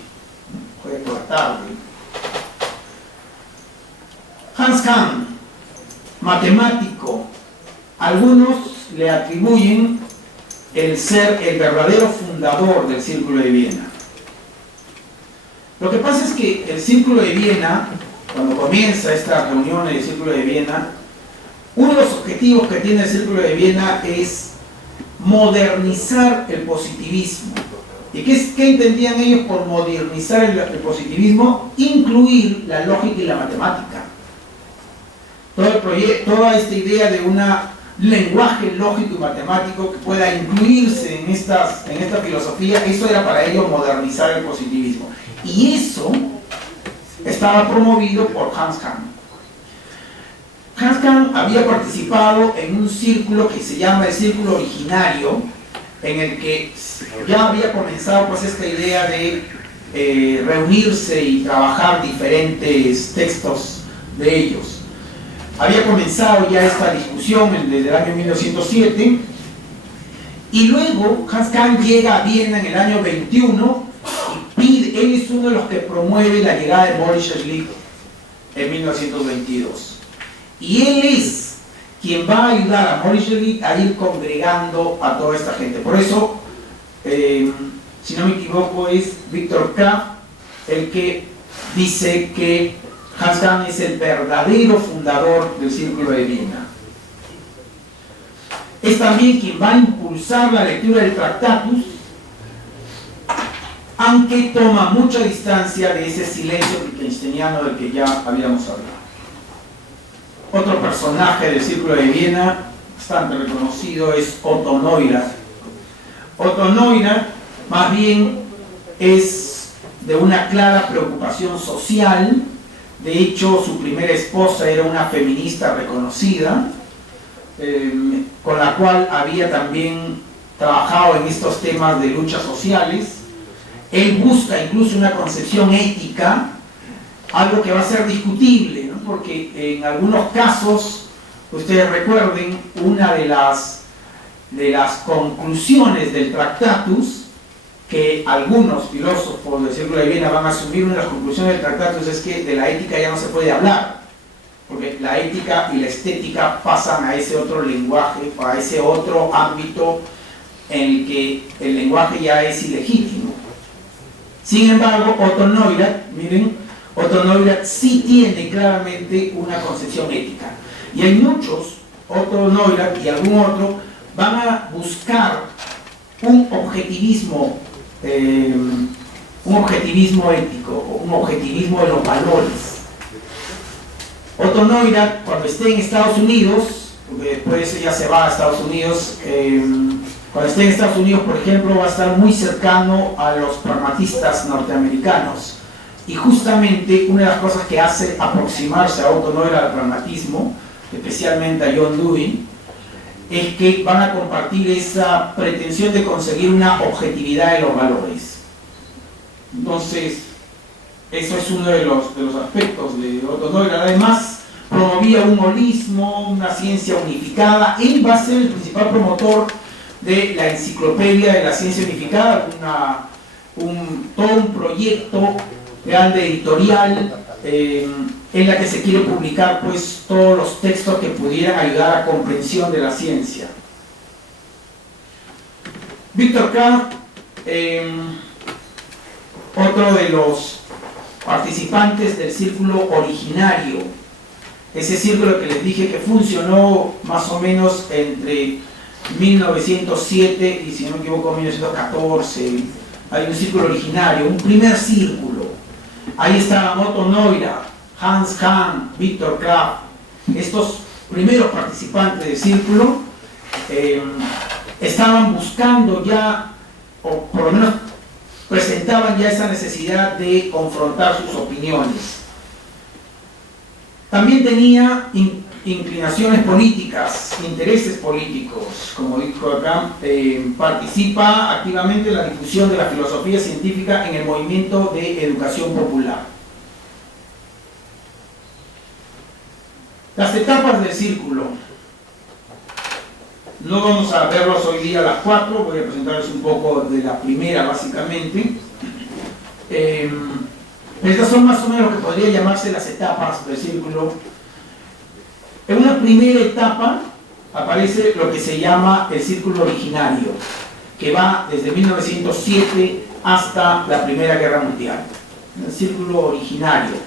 jueves por la tarde. Hans Kahn, matemático, algunos le atribuyen el ser el verdadero fundador del Círculo de Viena. Lo que pasa es que el Círculo de Viena, cuando comienza esta reunión del Círculo de Viena, uno de los objetivos que tiene el Círculo de Viena es modernizar el positivismo. ¿Y qué entendían ellos por modernizar el positivismo? Incluir la lógica y la matemática. Toda esta idea de un lenguaje lógico y matemático que pueda incluirse en esta filosofía, eso era para ellos modernizar el positivismo. Y eso estaba promovido por Hans Kahn. Hans Kahn había participado en un círculo que se llama el Círculo Originario, en el que ya había comenzado pues esta idea de reunirse y trabajar diferentes textos de ellos. Había comenzado ya esta discusión desde el año 1907, y luego Hans Kahn llega a Viena en el año 21 y él es uno de los que promueve la llegada de Maurice Schlick en 1922. Y él es quien va a ayudar a Maurice Schlick a ir congregando a toda esta gente. Por eso, si no me equivoco, es Victor Kraft el que dice que Hans Kahn es el verdadero fundador del Círculo de Viena. Es también quien va a impulsar la lectura del Tractatus, aunque toma mucha distancia de ese silencio wittgensteiniano del que ya habíamos hablado. Otro personaje del Círculo de Viena, bastante reconocido, es Otto Neurath. Otto Neurath, más bien, es de una clara preocupación social. De hecho, su primera esposa era una feminista reconocida, con la cual había también trabajado en estos temas de luchas sociales. Él busca incluso una concepción ética, algo que va a ser discutible, ¿no? Porque en algunos casos, ustedes recuerden, una de las conclusiones del Tractatus, que algunos filósofos del Círculo de Viena van a asumir, una de las conclusiones del Tractatus es que de la ética ya no se puede hablar, porque la ética y la estética pasan a ese otro lenguaje, a ese otro ámbito en el que el lenguaje ya es ilegítimo. Sin embargo, Otto Neurath, miren, Otto Neurath sí tiene claramente una concepción ética. Y hay muchos, Otto Neurath y algún otro, van a buscar un objetivismo ético, un objetivismo de los valores. Otto Neurath, cuando esté en Estados Unidos, porque después ella se va a Estados Unidos, cuando esté en Estados Unidos, por ejemplo, va a estar muy cercano a los pragmatistas norteamericanos. Y justamente una de las cosas que hace aproximarse a Otto Neurath al pragmatismo, especialmente a John Dewey, es que van a compartir esa pretensión de conseguir una objetividad de los valores. Entonces, eso es uno de los aspectos de Otto Neurath. Además, promovía un holismo, una ciencia unificada. Él va a ser el principal promotor de la enciclopedia de la ciencia unificada, todo un proyecto grande editorial en la que se quiere publicar pues todos los textos que pudieran ayudar a la comprensión de la ciencia. Viktor Kraft, otro de los participantes del círculo originario, ese círculo que les dije que funcionó más o menos entre 1907 y, si no me equivoco, 1914, hay un círculo originario, un primer círculo. Ahí estaban Otto Neurath, Hans Hahn, Viktor Kraft. Estos primeros participantes del círculo estaban buscando ya, o por lo menos presentaban ya esa necesidad de confrontar sus opiniones. También tenía inclinaciones políticas, intereses políticos, como dijo acá, participa activamente en la difusión de la filosofía científica en el movimiento de educación popular. Las etapas del círculo. No vamos a verlos hoy día a las 4, voy a presentarles un poco de la primera básicamente. Estas son más o menos lo que podría llamarse las etapas del círculo. En una primera etapa aparece lo que se llama el círculo originario, que va desde 1907 hasta la Primera Guerra Mundial. El círculo originario.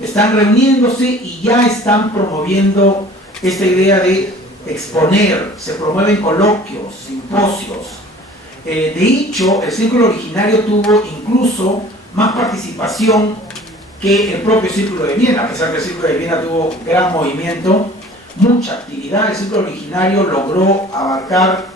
Están reuniéndose y ya están promoviendo esta idea de exponer, se promueven coloquios, simposios. De hecho, el círculo originario tuvo incluso más participación que el propio Círculo de Viena, a pesar que el Círculo de Viena tuvo gran movimiento, mucha actividad. El Círculo originario logró abarcar,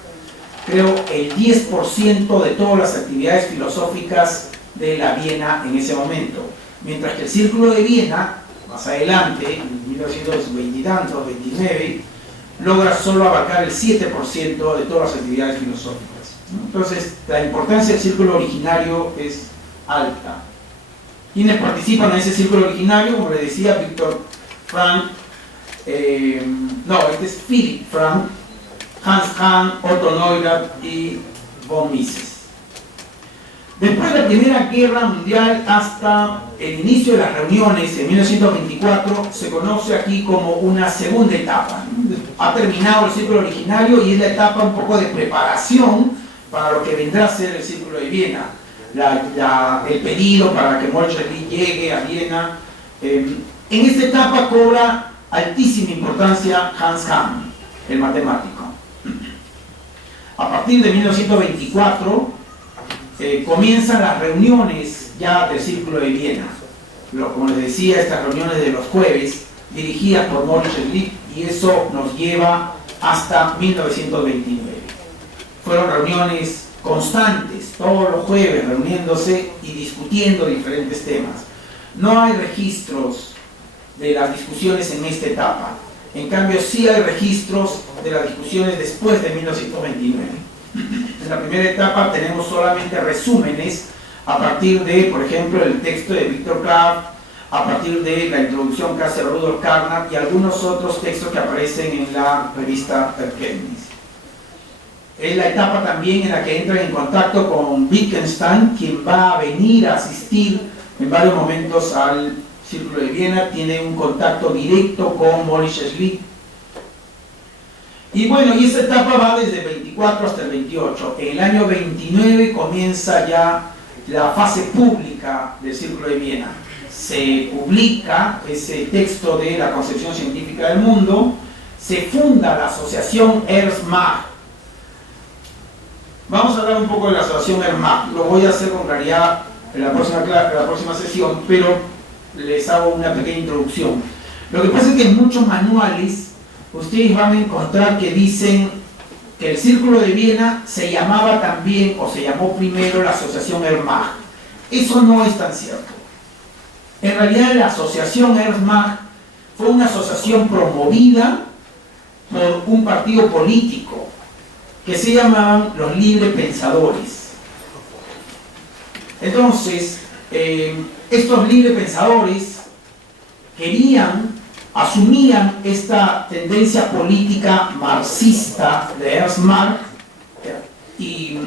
creo, el 10% de todas las actividades filosóficas de la Viena en ese momento, mientras que el Círculo de Viena, más adelante, en 1920 y tantos, 29, logra solo abarcar el 7% de todas las actividades filosóficas. Entonces, la importancia del Círculo originario es alta. ¿Quiénes participan en ese círculo originario? Como le decía, Viktor Frank, este es Philipp Frank, Hans Hahn, Otto Neurath y von Mises. Después de la Primera Guerra Mundial hasta el inicio de las reuniones en 1924, se conoce aquí como una segunda etapa. Ha terminado el círculo originario y es la etapa un poco de preparación para lo que vendrá a ser el Círculo de Viena. El pedido para que Moltke llegue a Viena. En esta etapa cobra altísima importancia Hans Hahn, el matemático. A partir de 1924, comienzan las reuniones ya del Círculo de Viena. Como les decía, estas reuniones de los jueves, dirigidas por Maurice Schlick, y eso nos lleva hasta 1929. Fueron reuniones constantes, todos los jueves reuniéndose y discutiendo diferentes temas. No hay registros de las discusiones en esta etapa. En cambio, sí hay registros de las discusiones después de 1929. En la primera etapa tenemos solamente resúmenes a partir de, por ejemplo, el texto de Victor Kraft, a partir de la introducción que hace Rudolf Carnap y algunos otros textos que aparecen en la revista Erkenntnis. Es la etapa también en la que entra en contacto con Wittgenstein, quien va a venir a asistir en varios momentos al Círculo de Viena, tiene un contacto directo con Maurice Schlick. Y bueno, y esta etapa va desde el 24 hasta el 28. En el año 29 comienza ya la fase pública del Círculo de Viena. Se publica ese texto de la concepción científica del mundo, se funda la asociación Ernst Mach. Vamos a hablar un poco de la asociación Ernst Mach, lo voy a hacer con claridad en la próxima sesión, pero les hago una pequeña introducción. Lo que pasa es que en muchos manuales ustedes van a encontrar que dicen que el Círculo de Viena se llamaba también, o se llamó primero, la asociación Ernst Mach. Eso no es tan cierto. En realidad la asociación Ernst Mach fue una asociación promovida por un partido político que se llamaban los Libre Pensadores. Entonces, estos Libre Pensadores asumían esta tendencia política marxista de Ernst Mach y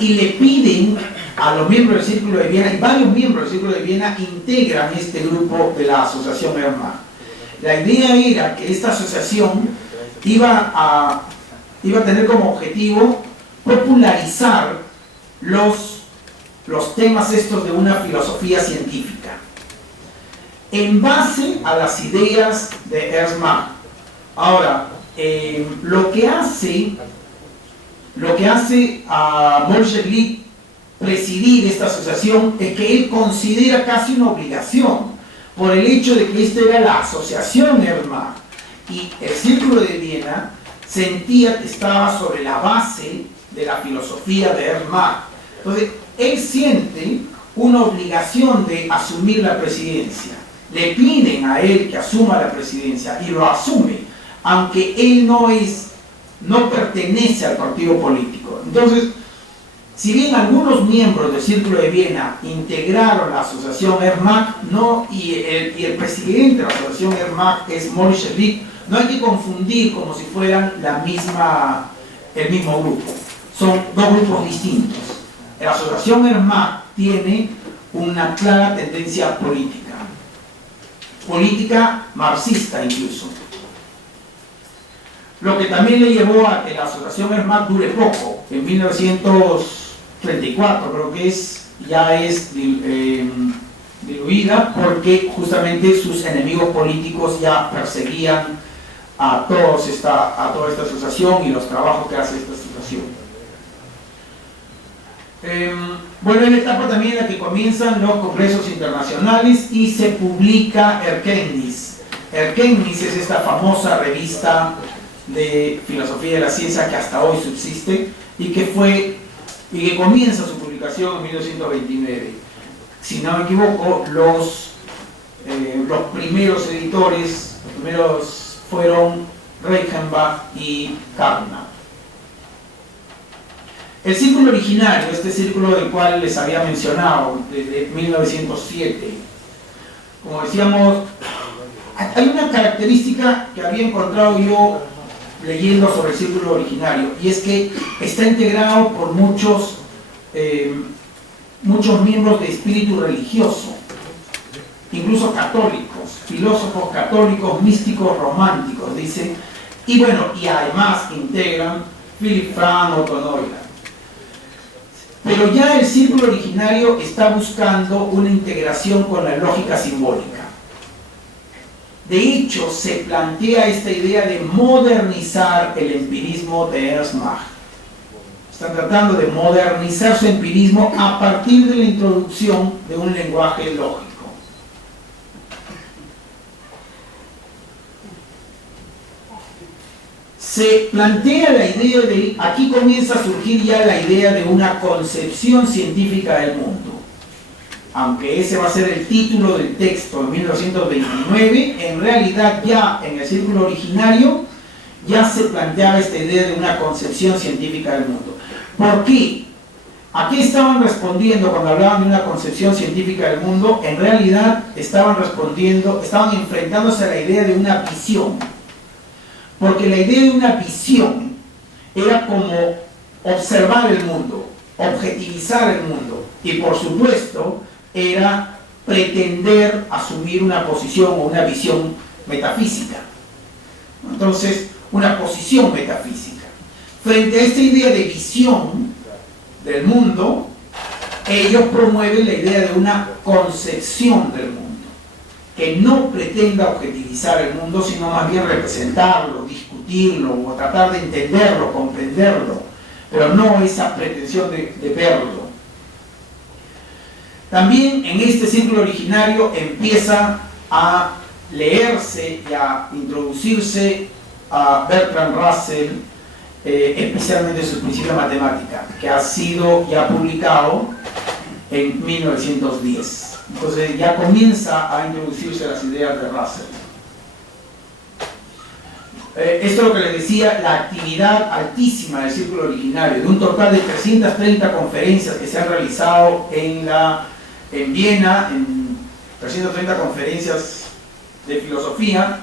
le piden a los miembros del Círculo de Viena, y varios miembros del Círculo de Viena integran este grupo de la asociación Ernst Mach. La idea era que esta asociación iba a tener como objetivo popularizar los temas estos de una filosofía científica en base a las ideas de Ernst Mach. Ahora, lo que hace a Maurice Schlick presidir esta asociación es que él considera casi una obligación por el hecho de que esta era la asociación Ernst Mach y el Círculo de Viena sentía que estaba sobre la base de la filosofía de Ernst Mach. Entonces, él siente una obligación de asumir la presidencia. Le piden a él que asuma la presidencia y lo asume, aunque él no pertenece al partido político. Entonces, si bien algunos miembros del Círculo de Viena integraron la asociación Ernst Mach, y el presidente de la asociación Ernst Mach es Maurice Schlick, no hay que confundir como si fueran el mismo grupo. Son dos grupos distintos. La asociación Ernst Mach tiene una clara tendencia política marxista incluso. Lo que también le llevó a que la asociación Ernst Mach dure poco. En 1934 creo que ya es diluida, porque justamente sus enemigos políticos ya perseguían a toda esta asociación y los trabajos que hace esta asociación. Bueno, en la etapa también en la que comienzan los congresos internacionales y se publica Erkenntnis. Erkenntnis es esta famosa revista de filosofía de la ciencia que hasta hoy subsiste y que comienza su publicación en 1929. Si no me equivoco, los primeros editores fueron Reichenbach y Carnap. El círculo originario, este círculo del cual les había mencionado, desde 1907, como decíamos, hay una característica que había encontrado yo leyendo sobre el círculo originario, y es que está integrado por muchos miembros de espíritu religioso, incluso católicos, filósofos católicos, místicos, románticos, dice, y bueno, y además integran Philipp Frank, Otto Neuland. Pero ya el círculo originario está buscando una integración con la lógica simbólica. De hecho, se plantea esta idea de modernizar el empirismo de Ernst Mach. están tratando de modernizar su empirismo a partir de la introducción de un lenguaje lógico. Se plantea la idea de, aquí comienza a surgir ya la idea de una concepción científica del mundo. Aunque ese va a ser el título del texto de 1929, en realidad ya en el círculo originario ya se planteaba esta idea de una concepción científica del mundo. ¿Por qué? ¿A qué estaban respondiendo cuando hablaban de una concepción científica del mundo? En realidad estaban enfrentándose a la idea de una visión. Porque la idea de una visión era como observar el mundo, objetivizar el mundo, y por supuesto era pretender asumir una posición o una visión metafísica. Entonces, una posición metafísica. Frente a esta idea de visión del mundo, ellos promueven la idea de una concepción del mundo, que no pretenda objetivizar el mundo, sino más bien representarlo, discutirlo, o tratar de entenderlo, comprenderlo, pero no esa pretensión de verlo. También en este círculo originario empieza a leerse y a introducirse a Bertrand Russell, especialmente sus principios de matemática, que ha sido ya publicado en 1910. Entonces ya comienza a introducirse las ideas de Russell. Esto es lo que les decía, la actividad altísima del círculo originario, de un total de 330 conferencias que se han realizado en Viena, en 330 conferencias de filosofía,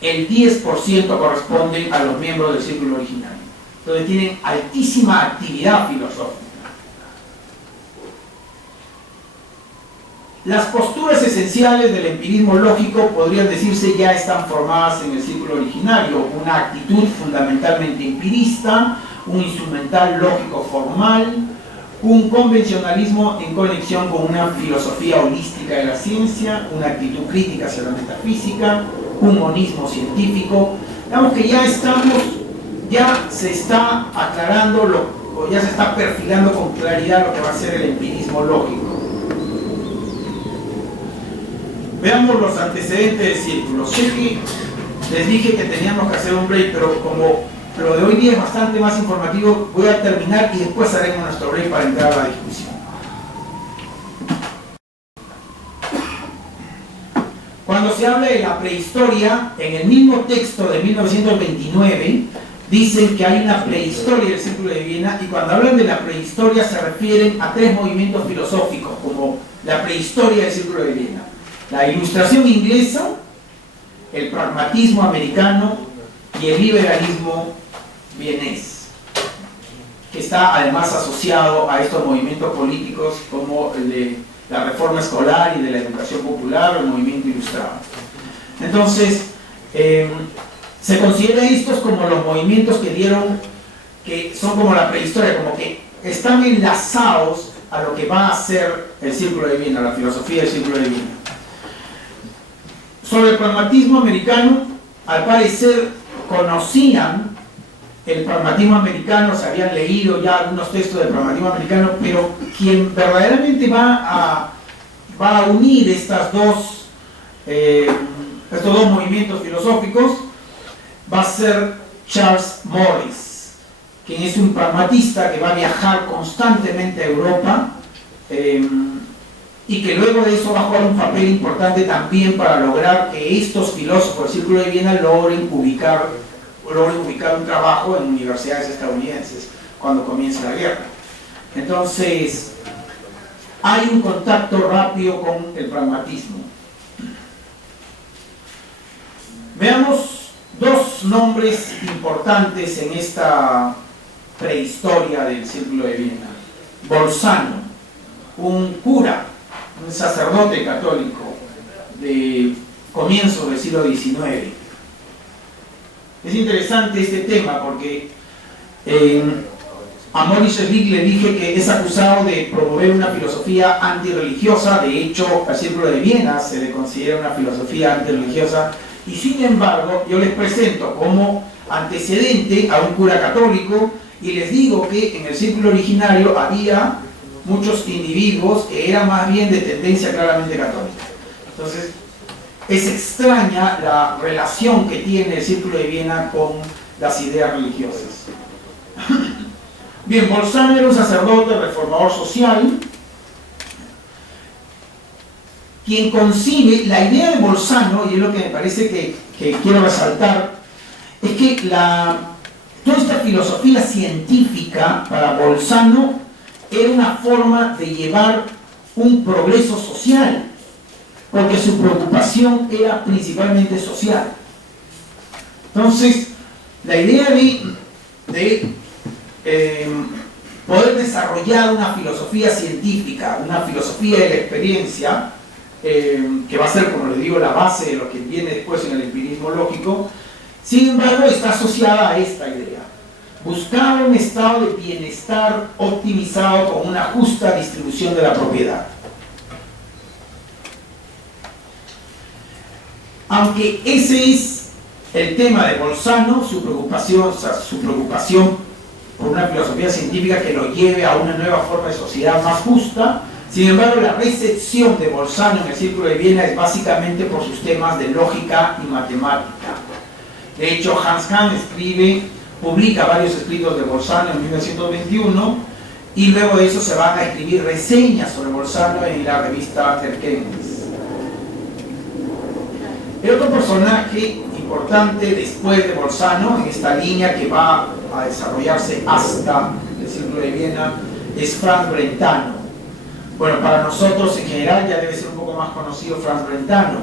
el 10% corresponden a los miembros del círculo originario. Entonces tienen altísima actividad filosófica. Las posturas esenciales del empirismo lógico podrían decirse ya están formadas en el círculo originario: una actitud fundamentalmente empirista, un instrumental lógico formal, un convencionalismo en conexión con una filosofía holística de la ciencia, una actitud crítica hacia la metafísica, un monismo científico. Digamos que ya se está aclarando, o ya se está perfilando con claridad lo que va a ser el empirismo lógico. Veamos los antecedentes del círculo. Sé que les dije que teníamos que hacer un break, pero como lo de hoy día es bastante más informativo, voy a terminar y después haremos nuestro break para entrar a la discusión. Cuando se habla de la prehistoria, en el mismo texto de 1929, dicen que hay una prehistoria del Círculo de Viena, y cuando hablan de la prehistoria se refieren a tres movimientos filosóficos, como la prehistoria del Círculo de Viena: la Ilustración inglesa, el pragmatismo americano y el liberalismo vienés, que está además asociado a estos movimientos políticos como el de la reforma escolar y de la educación popular, o el movimiento ilustrado. Entonces, se considera estos como los movimientos que son como la prehistoria, como que están enlazados a lo que va a ser el Círculo de Viena, la filosofía del Círculo de Viena. Sobre el pragmatismo americano, al parecer conocían el pragmatismo americano, se habían leído ya algunos textos del pragmatismo americano, pero quien verdaderamente va a unir estos dos movimientos filosóficos va a ser Charles Morris, quien es un pragmatista que va a viajar constantemente a Europa, y que luego de eso va a jugar un papel importante también para lograr que estos filósofos del Círculo de Viena logren ubicar un trabajo en universidades estadounidenses cuando comience la guerra. Entonces, hay un contacto rápido con el pragmatismo. Veamos dos nombres importantes en esta prehistoria del Círculo de Viena. Bolzano, un cura, un sacerdote católico de comienzos del siglo XIX. Es interesante este tema porque a Maurice Schlick le dije que es acusado de promover una filosofía antirreligiosa. De hecho, al Círculo de Viena se le considera una filosofía antirreligiosa, y sin embargo yo les presento como antecedente a un cura católico Y les digo que en el círculo originario había muchos individuos que eran más bien de tendencia claramente católica. Entonces, es extraña la relación que tiene el Círculo de Viena con las ideas religiosas. Bien, Bolzano era un sacerdote reformador social, quien concibe la idea de Bolzano, y es lo que me parece que quiero resaltar, es que toda esta filosofía científica para Bolzano era una forma de llevar un progreso social, porque su preocupación era principalmente social. Entonces, la idea de poder desarrollar una filosofía científica, una filosofía de la experiencia, que va a ser, como les digo, la base de lo que viene después en el empirismo lógico, sin embargo está asociada a esta idea. Buscar un estado de bienestar optimizado con una justa distribución de la propiedad. Aunque ese es el tema de Bolzano, su preocupación por una filosofía científica que lo lleve a una nueva forma de sociedad más justa, sin embargo la recepción de Bolzano en el Círculo de Viena es básicamente por sus temas de lógica y matemática. De hecho, Hans Kahn publica varios escritos de Bolzano en 1921 y luego de eso se van a escribir reseñas sobre Bolzano en la revista Erkenntnis. El otro personaje importante después de Bolzano, en esta línea que va a desarrollarse hasta el Círculo de Viena, es Franz Brentano. Bueno, para nosotros en general ya debe ser un poco más conocido Franz Brentano.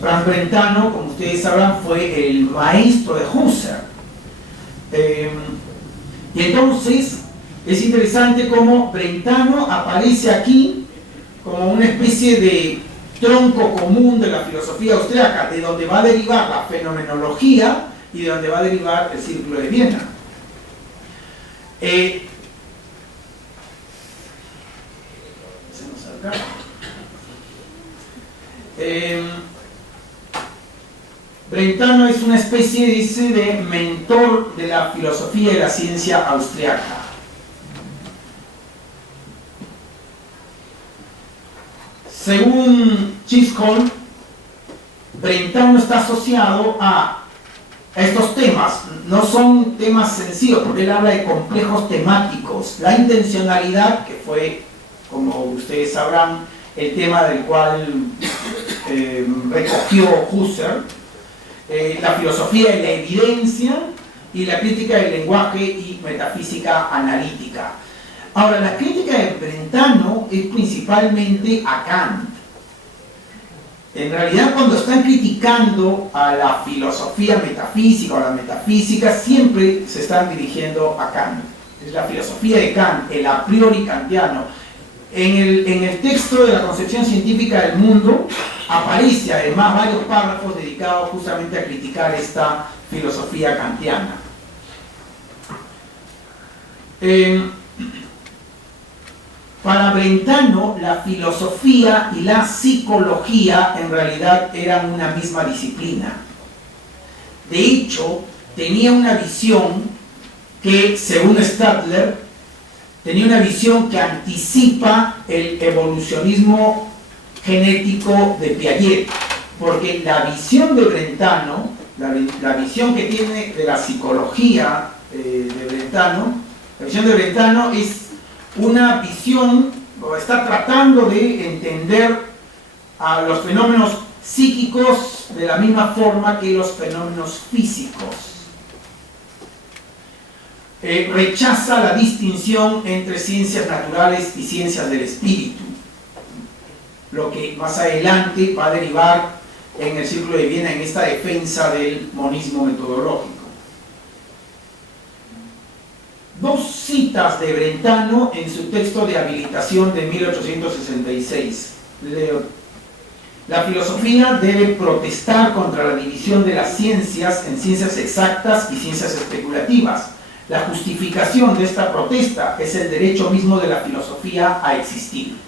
Franz Brentano, como ustedes sabrán, fue el maestro de Husserl. Y entonces es interesante cómo Brentano aparece aquí como una especie de tronco común de la filosofía austriaca, de donde va a derivar la fenomenología y de donde va a derivar el Círculo de Viena. Brentano es una especie, dice, de mentor de la filosofía y la ciencia austriaca. Según Chisholm, Brentano está asociado a estos temas. No son temas sencillos, porque él habla de complejos temáticos. La intencionalidad, que fue, como ustedes sabrán, el tema del cual recogió Husserl, la filosofía de la evidencia y la crítica del lenguaje y metafísica analítica. Ahora, la crítica de Brentano es principalmente a Kant. En realidad, cuando están criticando a la filosofía metafísica o a la metafísica, siempre se están dirigiendo a Kant. Es la filosofía de Kant, el a priori kantiano. En el texto de la concepción científica del mundo aparece además varios párrafos dedicados justamente a criticar esta filosofía kantiana. Para Brentano, la filosofía y la psicología en realidad eran una misma disciplina. De hecho, tenía una visión que, según Stadler, tenía una visión que anticipa el evolucionismo genético de Piaget, porque la visión de Brentano, la visión que tiene de la psicología de Brentano, la visión de Brentano es una visión, o está tratando de entender a los fenómenos psíquicos de la misma forma que los fenómenos físicos. Rechaza la distinción entre ciencias naturales y ciencias del espíritu, lo que más adelante va a derivar en el Círculo de Viena en esta defensa del monismo metodológico. Dos citas de Brentano en su texto de habilitación de 1866. Leo: la filosofía debe protestar contra la división de las ciencias en ciencias exactas y ciencias especulativas. La justificación de esta protesta es el derecho mismo de la filosofía a existir.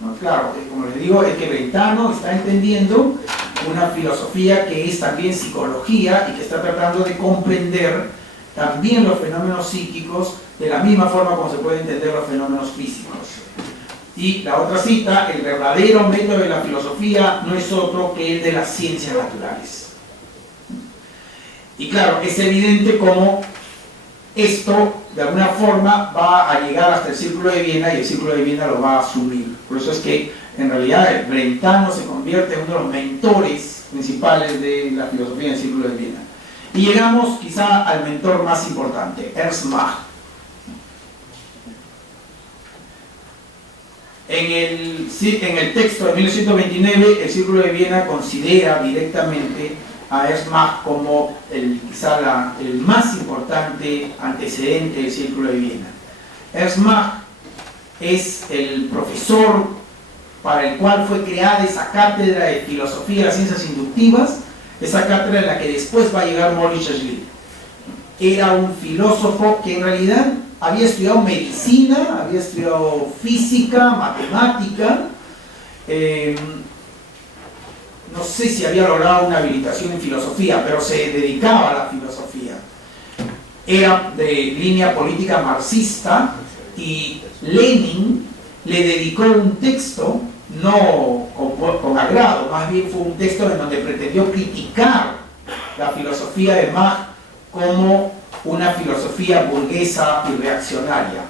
¿No? Claro, como les digo, es que Brentano está entendiendo una filosofía que es también psicología y que está tratando de comprender también los fenómenos psíquicos de la misma forma como se pueden entender los fenómenos físicos. Y la otra cita: el verdadero método de la filosofía no es otro que el de las ciencias naturales. Y claro, es evidente cómo esto de alguna forma va a llegar hasta el Círculo de Viena, y el Círculo de Viena lo va a asumir. Por eso es que en realidad Brentano se convierte en uno de los mentores principales de la filosofía en el Círculo de Viena. Y llegamos quizá al mentor más importante, Ernst Mach. En el texto de 1929, el Círculo de Viena considera directamente a Ernst Mach como quizá el más importante antecedente del Círculo de Viena. Ernst Mach es el profesor para el cual fue creada esa cátedra de filosofía de las ciencias inductivas, esa cátedra en la que después va a llegar Maurice Schlick. Era un filósofo que en realidad había estudiado medicina, había estudiado física, matemática, no sé si había logrado una habilitación en filosofía, pero se dedicaba a la filosofía. Era de línea política marxista, y Lenin le dedicó un texto, no con agrado, más bien fue un texto en donde pretendió criticar la filosofía de Mach como una filosofía burguesa y reaccionaria,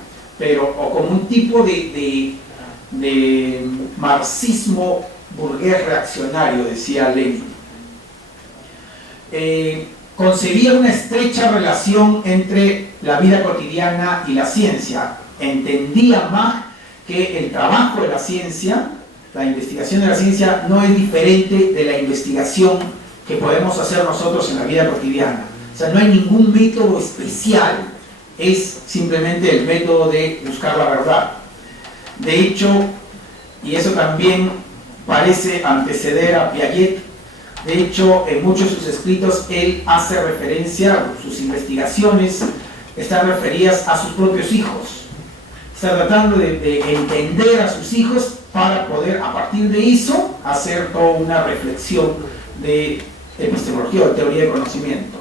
o como un tipo de marxismo burgués reaccionario, decía Lenin. Concebía una estrecha relación entre la vida cotidiana y la ciencia. Entendía Mach que el trabajo de la ciencia, la investigación de la ciencia, no es diferente de la investigación que podemos hacer nosotros en la vida cotidiana. O sea, no hay ningún método especial, es simplemente el método de buscar la verdad. De hecho, y eso también parece anteceder a Piaget, de hecho, en muchos de sus escritos él hace referencia, sus investigaciones están referidas a sus propios hijos. Está tratando de entender a sus hijos para poder, a partir de eso, hacer toda una reflexión de epistemología o teoría de conocimiento.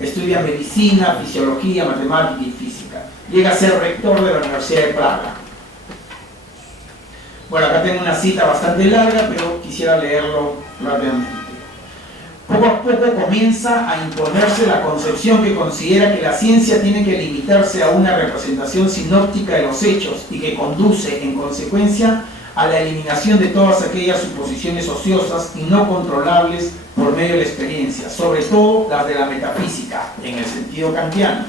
Estudia medicina, fisiología, matemática y física. Llega a ser rector de la Universidad de Praga. Bueno, acá tengo una cita bastante larga, pero quisiera leerlo rápidamente. Poco a poco comienza a imponerse la concepción que considera que la ciencia tiene que limitarse a una representación sinóptica de los hechos y que conduce, en consecuencia, a la eliminación de todas aquellas suposiciones ociosas y no controlables por medio de la experiencia, sobre todo las de la metafísica, en el sentido kantiano.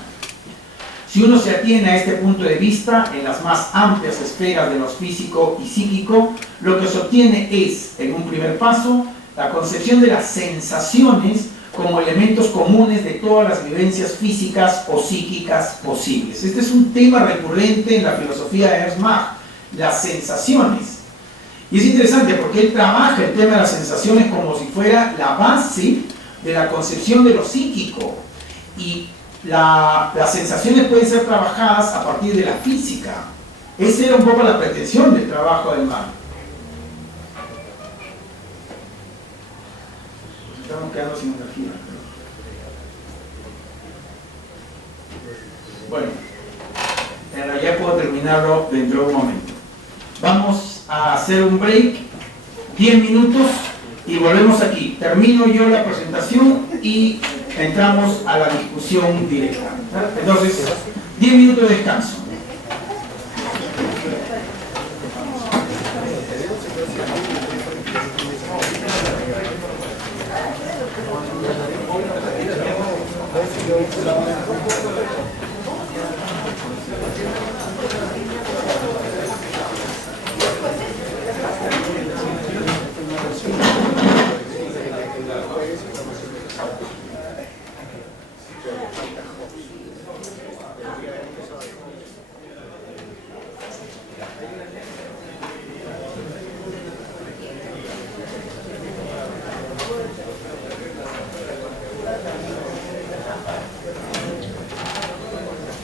Si uno se atiene a este punto de vista, en las más amplias esferas de lo físico y psíquico, lo que se obtiene es, en un primer paso, la concepción de las sensaciones como elementos comunes de todas las vivencias físicas o psíquicas posibles. Este es un tema recurrente en la filosofía de Ernst Mach, las sensaciones. Y es interesante porque él trabaja el tema de las sensaciones como si fuera la base de la concepción de lo psíquico. Y las sensaciones pueden ser trabajadas a partir de la física. Esa era un poco la pretensión del trabajo de Mach. Estamos quedando sin energía. Bueno, en realidad puedo terminarlo dentro de un momento. Vamos a hacer un break, 10 minutos, y volvemos aquí. Termino yo la presentación y entramos a la discusión directa. Entonces, 10 minutos de descanso.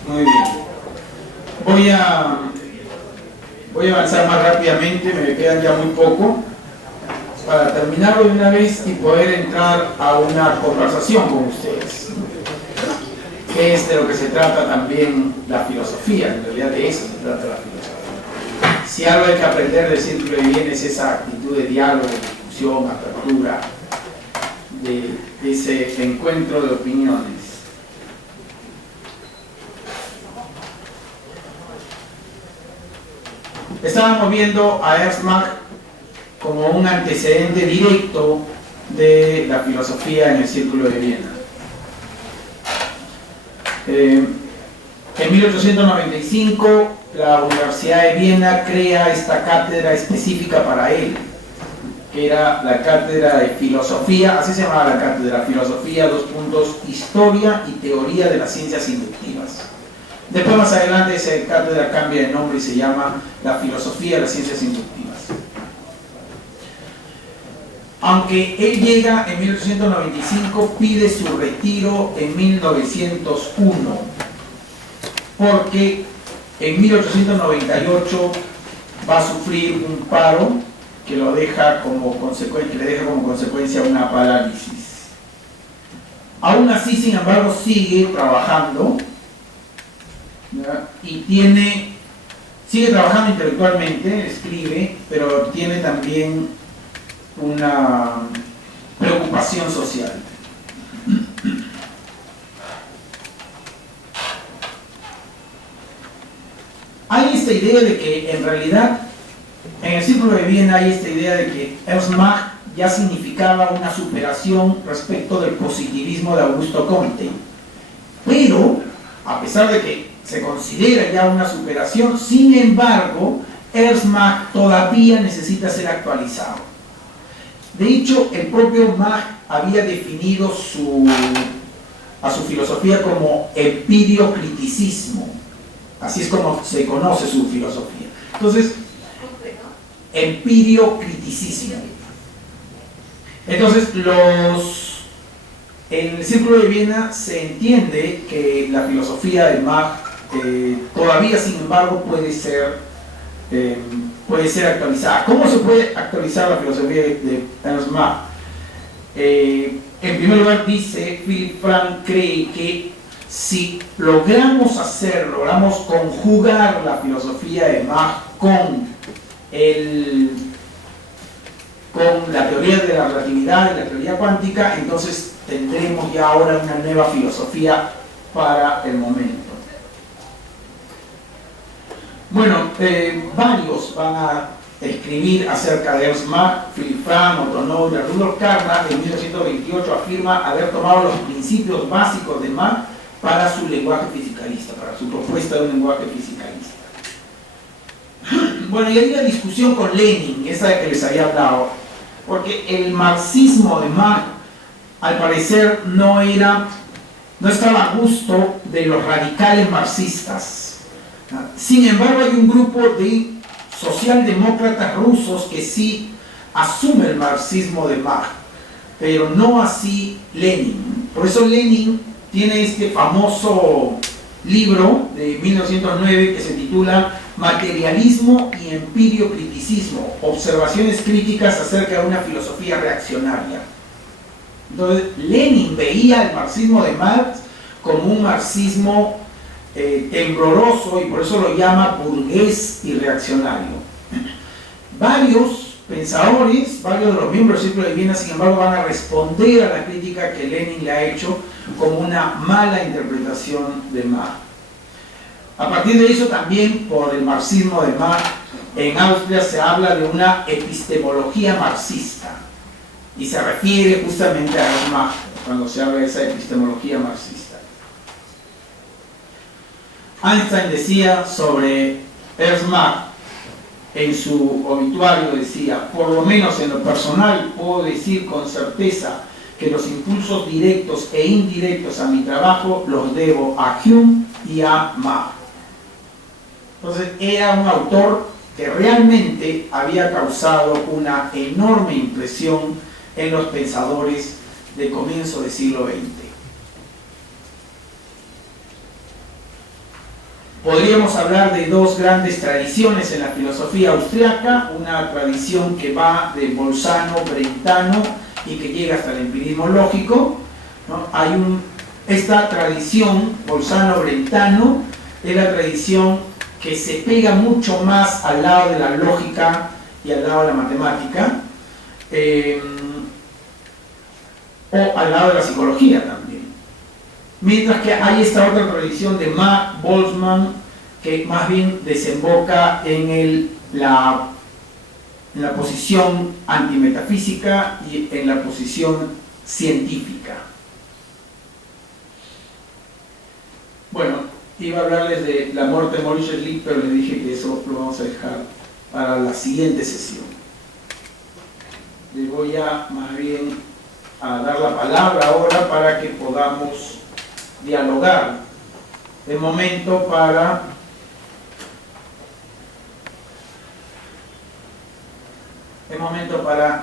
Muy bien. Voy a avanzar más rápidamente, me quedan ya muy poco, para terminarlo de una vez y poder entrar a una conversación con ustedes. que es de lo que se trata también la filosofía. En realidad de eso se trata la filosofía. Si algo hay que aprender del Círculo de Viena es esa actitud de diálogo, de discusión, apertura, de ese encuentro de opiniones. Estábamos viendo a Ernst Mach como un antecedente directo de la filosofía en el Círculo de Viena. En 1895 la Universidad de Viena crea esta cátedra específica para él, que era la cátedra de filosofía, así se llamaba la cátedra, filosofía, historia y teoría de las ciencias inductivas. Después más adelante esa cátedra cambia de nombre y se llama la filosofía de las ciencias inductivas. Aunque él llega en 1895, pide su retiro en 1901, porque en 1898 va a sufrir un paro que lo deja como consecuencia una parálisis. Aún así, sin embargo, sigue trabajando, ¿ya? Y sigue trabajando intelectualmente, escribe, pero tiene también una preocupación social. Hay esta idea de que en realidad en el Círculo de Viena hay esta idea de que Ernst Mach ya significaba una superación respecto del positivismo de Augusto Comte, pero a pesar de que se considera ya una superación, sin embargo Ernst Mach todavía necesita ser actualizado. De hecho, el propio Mach había definido a su filosofía como empiriocriticismo. Así es como se conoce su filosofía. Entonces, empiriocriticismo. Entonces, en el Círculo de Viena se entiende que la filosofía de Mach todavía, sin embargo, puede ser actualizada. ¿Cómo se puede actualizar la filosofía de Ernst Mach? En primer lugar, dice Philipp Frank, cree que si logramos conjugar la filosofía de Mach con la teoría de la relatividad y la teoría cuántica, entonces tendremos ya ahora una nueva filosofía para el momento. Bueno, varios van a escribir acerca de Ernst Mach. Philipp Frank, Otto Neuler, Rudolf Carnap en 1928 afirma haber tomado los principios básicos de Mach para su lenguaje fisicalista, para su propuesta de un lenguaje fisicalista. Bueno, y hay una discusión con Lenin, esa de que les había hablado, porque el marxismo de Mach, al parecer, no estaba a gusto de los radicales marxistas. Sin embargo, hay un grupo de socialdemócratas rusos que sí asume el marxismo de Mach, pero no así Lenin. Por eso Lenin tiene este famoso libro de 1909 que se titula Materialismo y empiriocriticismo, observaciones críticas acerca de una filosofía reaccionaria. Entonces, Lenin veía el marxismo de Marx como un marxismo tembloroso y por eso lo llama burgués y reaccionario. Varios pensadores, varios de los miembros del Círculo de Viena, sin embargo, van a responder a la crítica que Lenin le ha hecho como una mala interpretación de Mach. A partir de eso, también por el marxismo de Mach, en Austria se habla de una epistemología marxista y se refiere justamente a Ernst Mach cuando se habla de esa epistemología marxista. Einstein decía sobre Ernst Mach, en su obituario decía: por lo menos en lo personal puedo decir con certeza que los impulsos directos e indirectos a mi trabajo los debo a Hume y a Mach. Entonces era un autor que realmente había causado una enorme impresión en los pensadores de comienzo del siglo XX. Podríamos hablar de dos grandes tradiciones en la filosofía austriaca, una tradición que va de Bolzano, Brentano y que llega hasta el empirismo lógico, ¿no? Hay Esta tradición bolzano-brentano es la tradición que se pega mucho más al lado de la lógica y al lado de la matemática, o al lado de la psicología también. Mientras que hay esta otra tradición de Boltzmann que más bien desemboca en la posición antimetafísica y en la posición científica. Bueno, iba a hablarles de la muerte de Maurice Lee, pero les dije que eso lo vamos a dejar para la siguiente sesión. Les voy a más bien a dar la palabra ahora para que podamos dialogar. El momento para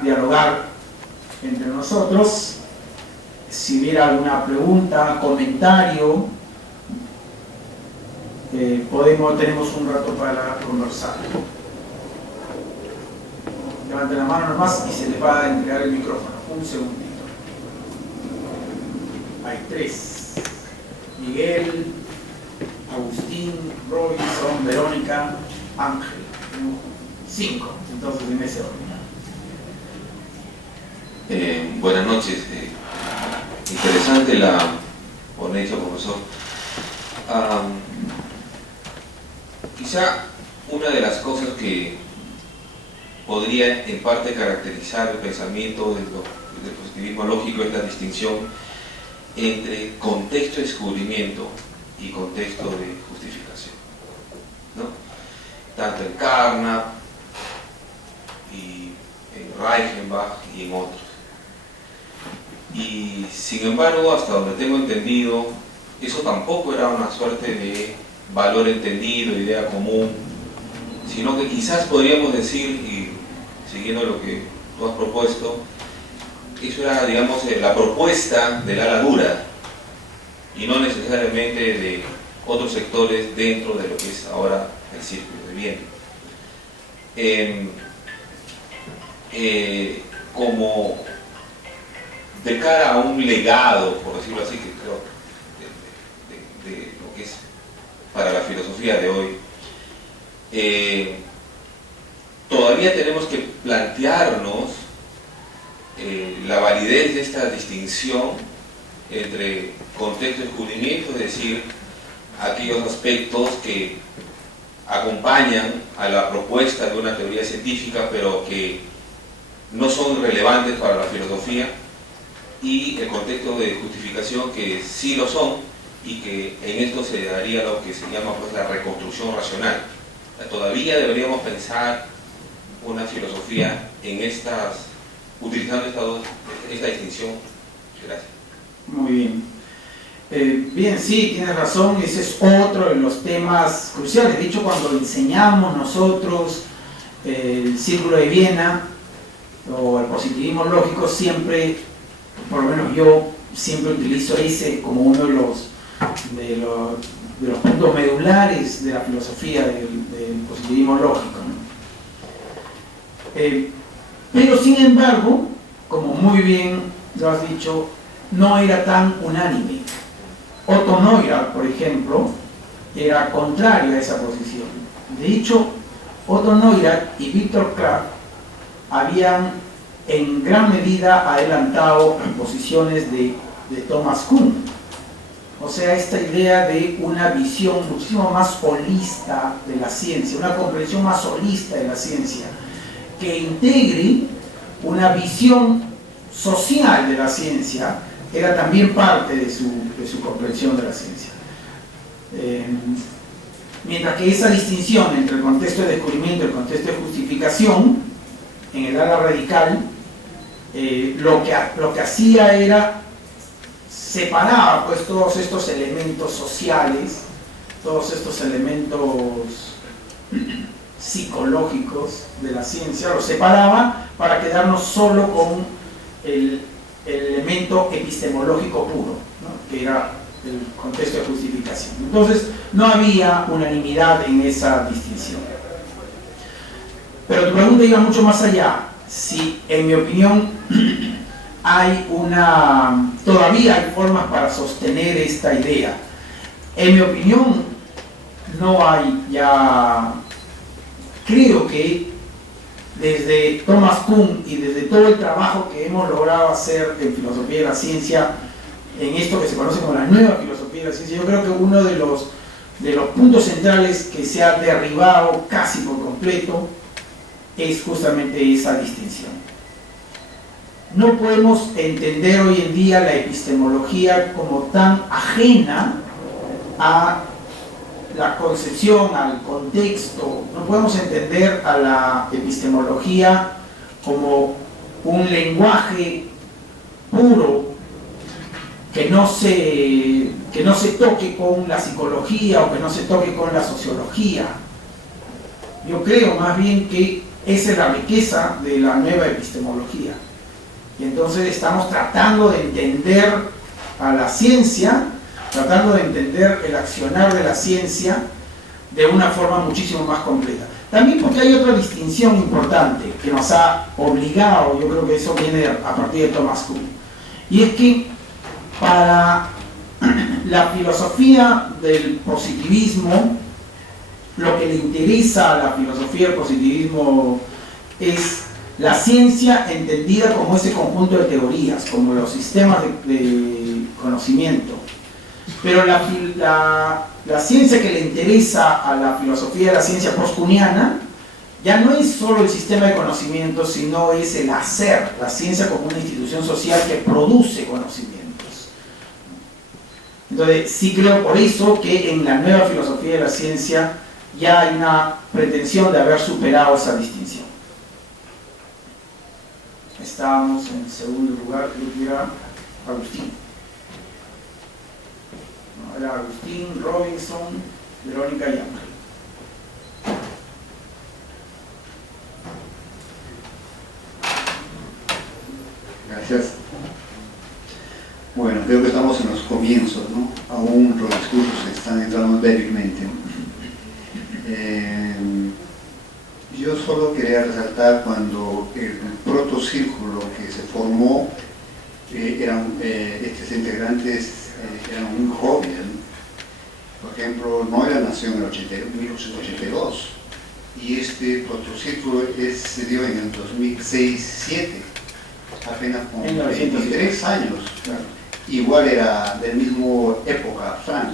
dialogar entre nosotros. Si hubiera alguna pregunta, comentario, tenemos un rato para conversar. Levanten la mano nomás y se les va a entregar el micrófono. Un segundito. Hay 3. Miguel, Agustín, Robinson, Verónica, Ángel. 5. Entonces en ese orden. Buenas noches. Interesante la ponencia, profesor. Quizá una de las cosas que podría en parte caracterizar el pensamiento del positivismo lógico es la distinción entre contexto de descubrimiento y contexto de justificación, ¿no? Tanto en Carnap y en Reichenbach y en otros. Y sin embargo, hasta donde tengo entendido, eso tampoco era una suerte de valor entendido, idea común, sino que quizás podríamos decir, y siguiendo lo que tú has propuesto, eso era, digamos, la propuesta del ala dura y no necesariamente de otros sectores dentro de lo que es ahora el círculo de Viena. Como de cara a un legado, por decirlo así, que creo de lo que es para la filosofía de hoy, todavía tenemos que plantearnos la validez de esta distinción entre contexto y descubrimiento, es decir, aquellos aspectos que acompañan a la propuesta de una teoría científica pero que no son relevantes para la filosofía, y el contexto de justificación que sí lo son, y que en esto se daría lo que se llama, pues, la reconstrucción racional. Todavía deberíamos pensar una filosofía en utilizando esta distinción. Gracias. Muy bien. Bien, sí, tienes razón, ese es otro de los temas cruciales. De hecho, cuando enseñamos nosotros el Círculo de Viena o el positivismo lógico, siempre, por lo menos yo, siempre utilizo ese como uno de los puntos medulares de la filosofía del positivismo lógico, ¿no? Pero sin embargo, como muy bien lo has dicho, no era tan unánime. Otto Neurath, por ejemplo, era contrario a esa posición. De hecho, Otto Neurath y Viktor Kraft habían en gran medida adelantado las posiciones de Thomas Kuhn. O sea, esta idea de una visión muchísimo más holista de la ciencia, una comprensión más holista de la ciencia, que integre una visión social de la ciencia, era también parte de su comprensión de la ciencia. Mientras que esa distinción entre el contexto de descubrimiento y el contexto de justificación, en el ala radical, lo que hacía era separaba, pues, todos estos elementos sociales, todos estos elementos psicológicos de la ciencia, los separaba para quedarnos solo con el elemento epistemológico puro, ¿no? Que era el contexto de justificación. Entonces no había unanimidad en esa distinción. Pero tu pregunta iba mucho más allá. Si, en mi opinión, todavía hay formas para sostener esta idea. En mi opinión, no hay ya, creo que desde Thomas Kuhn y desde todo el trabajo que hemos logrado hacer en filosofía de la ciencia, en esto que se conoce como la nueva filosofía de la ciencia, yo creo que uno de los puntos centrales que se ha derribado casi por completo es justamente esa distinción. No podemos entender hoy en día la epistemología como tan ajena a la concepción, al contexto. No podemos entender a la epistemología como un lenguaje puro que no se toque con la psicología o que no se toque con la sociología. Yo creo más bien que esa es la riqueza de la nueva epistemología. Y entonces estamos tratando de entender a la ciencia, tratando de entender el accionar de la ciencia de una forma muchísimo más completa. También porque hay otra distinción importante que nos ha obligado, yo creo que eso viene a partir de Thomas Kuhn, y es que para la filosofía del positivismo, lo que le interesa a la filosofía del positivismo es la ciencia entendida como ese conjunto de teorías, como los sistemas de conocimiento. Pero la ciencia que le interesa a la filosofía de la ciencia post-kuhniana ya no es solo el sistema de conocimiento, sino es el hacer, la ciencia como una institución social que produce conocimientos. Entonces, sí creo por eso que en la nueva filosofía de la ciencia ya hay una pretensión de haber superado esa distinción. Estábamos en segundo lugar, creo que era Agustín. No, era Agustín, Robinson, Verónica y Ángel. Gracias. Bueno, creo que estamos en los comienzos, ¿no? Aún los discursos están entrando débilmente. Yo solo quería resaltar cuando el protocírculo que se formó, estos integrantes eran muy jóvenes. Por ejemplo, Noira nació en 1882 y este protocírculo se dio en el 2006-2007, apenas con 23 años. Claro. Igual era del mismo época, Frank.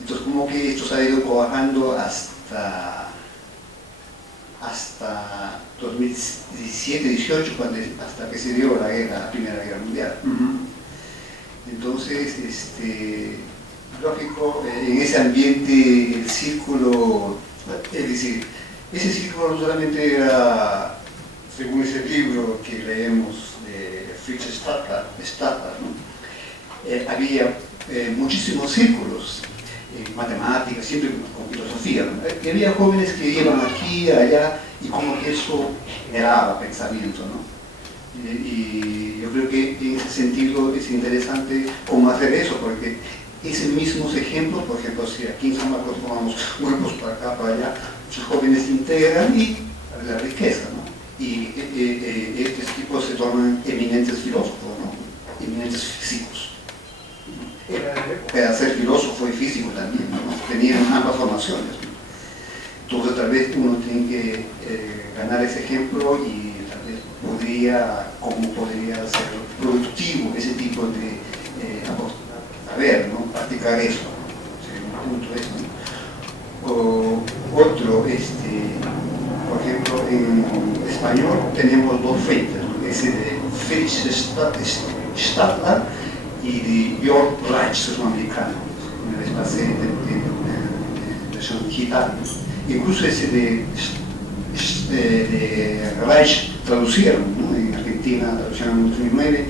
Entonces, como que esto se ha ido trabajando hasta 2017-18, hasta que se dio la Primera Guerra Mundial. Entonces, lógico, en ese ambiente el círculo, es decir, ese círculo no solamente era, según ese libro que leemos de Fritz Stadler, ¿no? Había muchísimos círculos, matemáticas, siempre con filosofía, ¿no? Y había jóvenes que iban aquí, allá, y como que eso generaba pensamiento, ¿no? Y yo creo que en ese sentido es interesante cómo hacer eso, porque esos mismos ejemplos, por ejemplo, si aquí en San Marcos tomamos grupos para acá, para allá, muchos jóvenes se integran y la riqueza, ¿no? Y estos tipos se tornan eminentes filósofos, ¿no? Eminentes físicos. Era ser filósofo y físico también, ¿no? Tenían ambas formaciones, ¿no? Entonces tal vez uno tiene que ganar ese ejemplo y tal vez cómo podría ser productivo ese tipo de saber, ¿no? Practicar eso, ¿no? Un punto eso, ¿no? O otro, por ejemplo, en español tenemos dos frentes, ¿no? Ese de Fritz Stadler y de Georg Reich, sudamericano, me les pasé en versión digital. Incluso ese de Reich traducieron, ¿no? En Argentina, traducieron en 2009,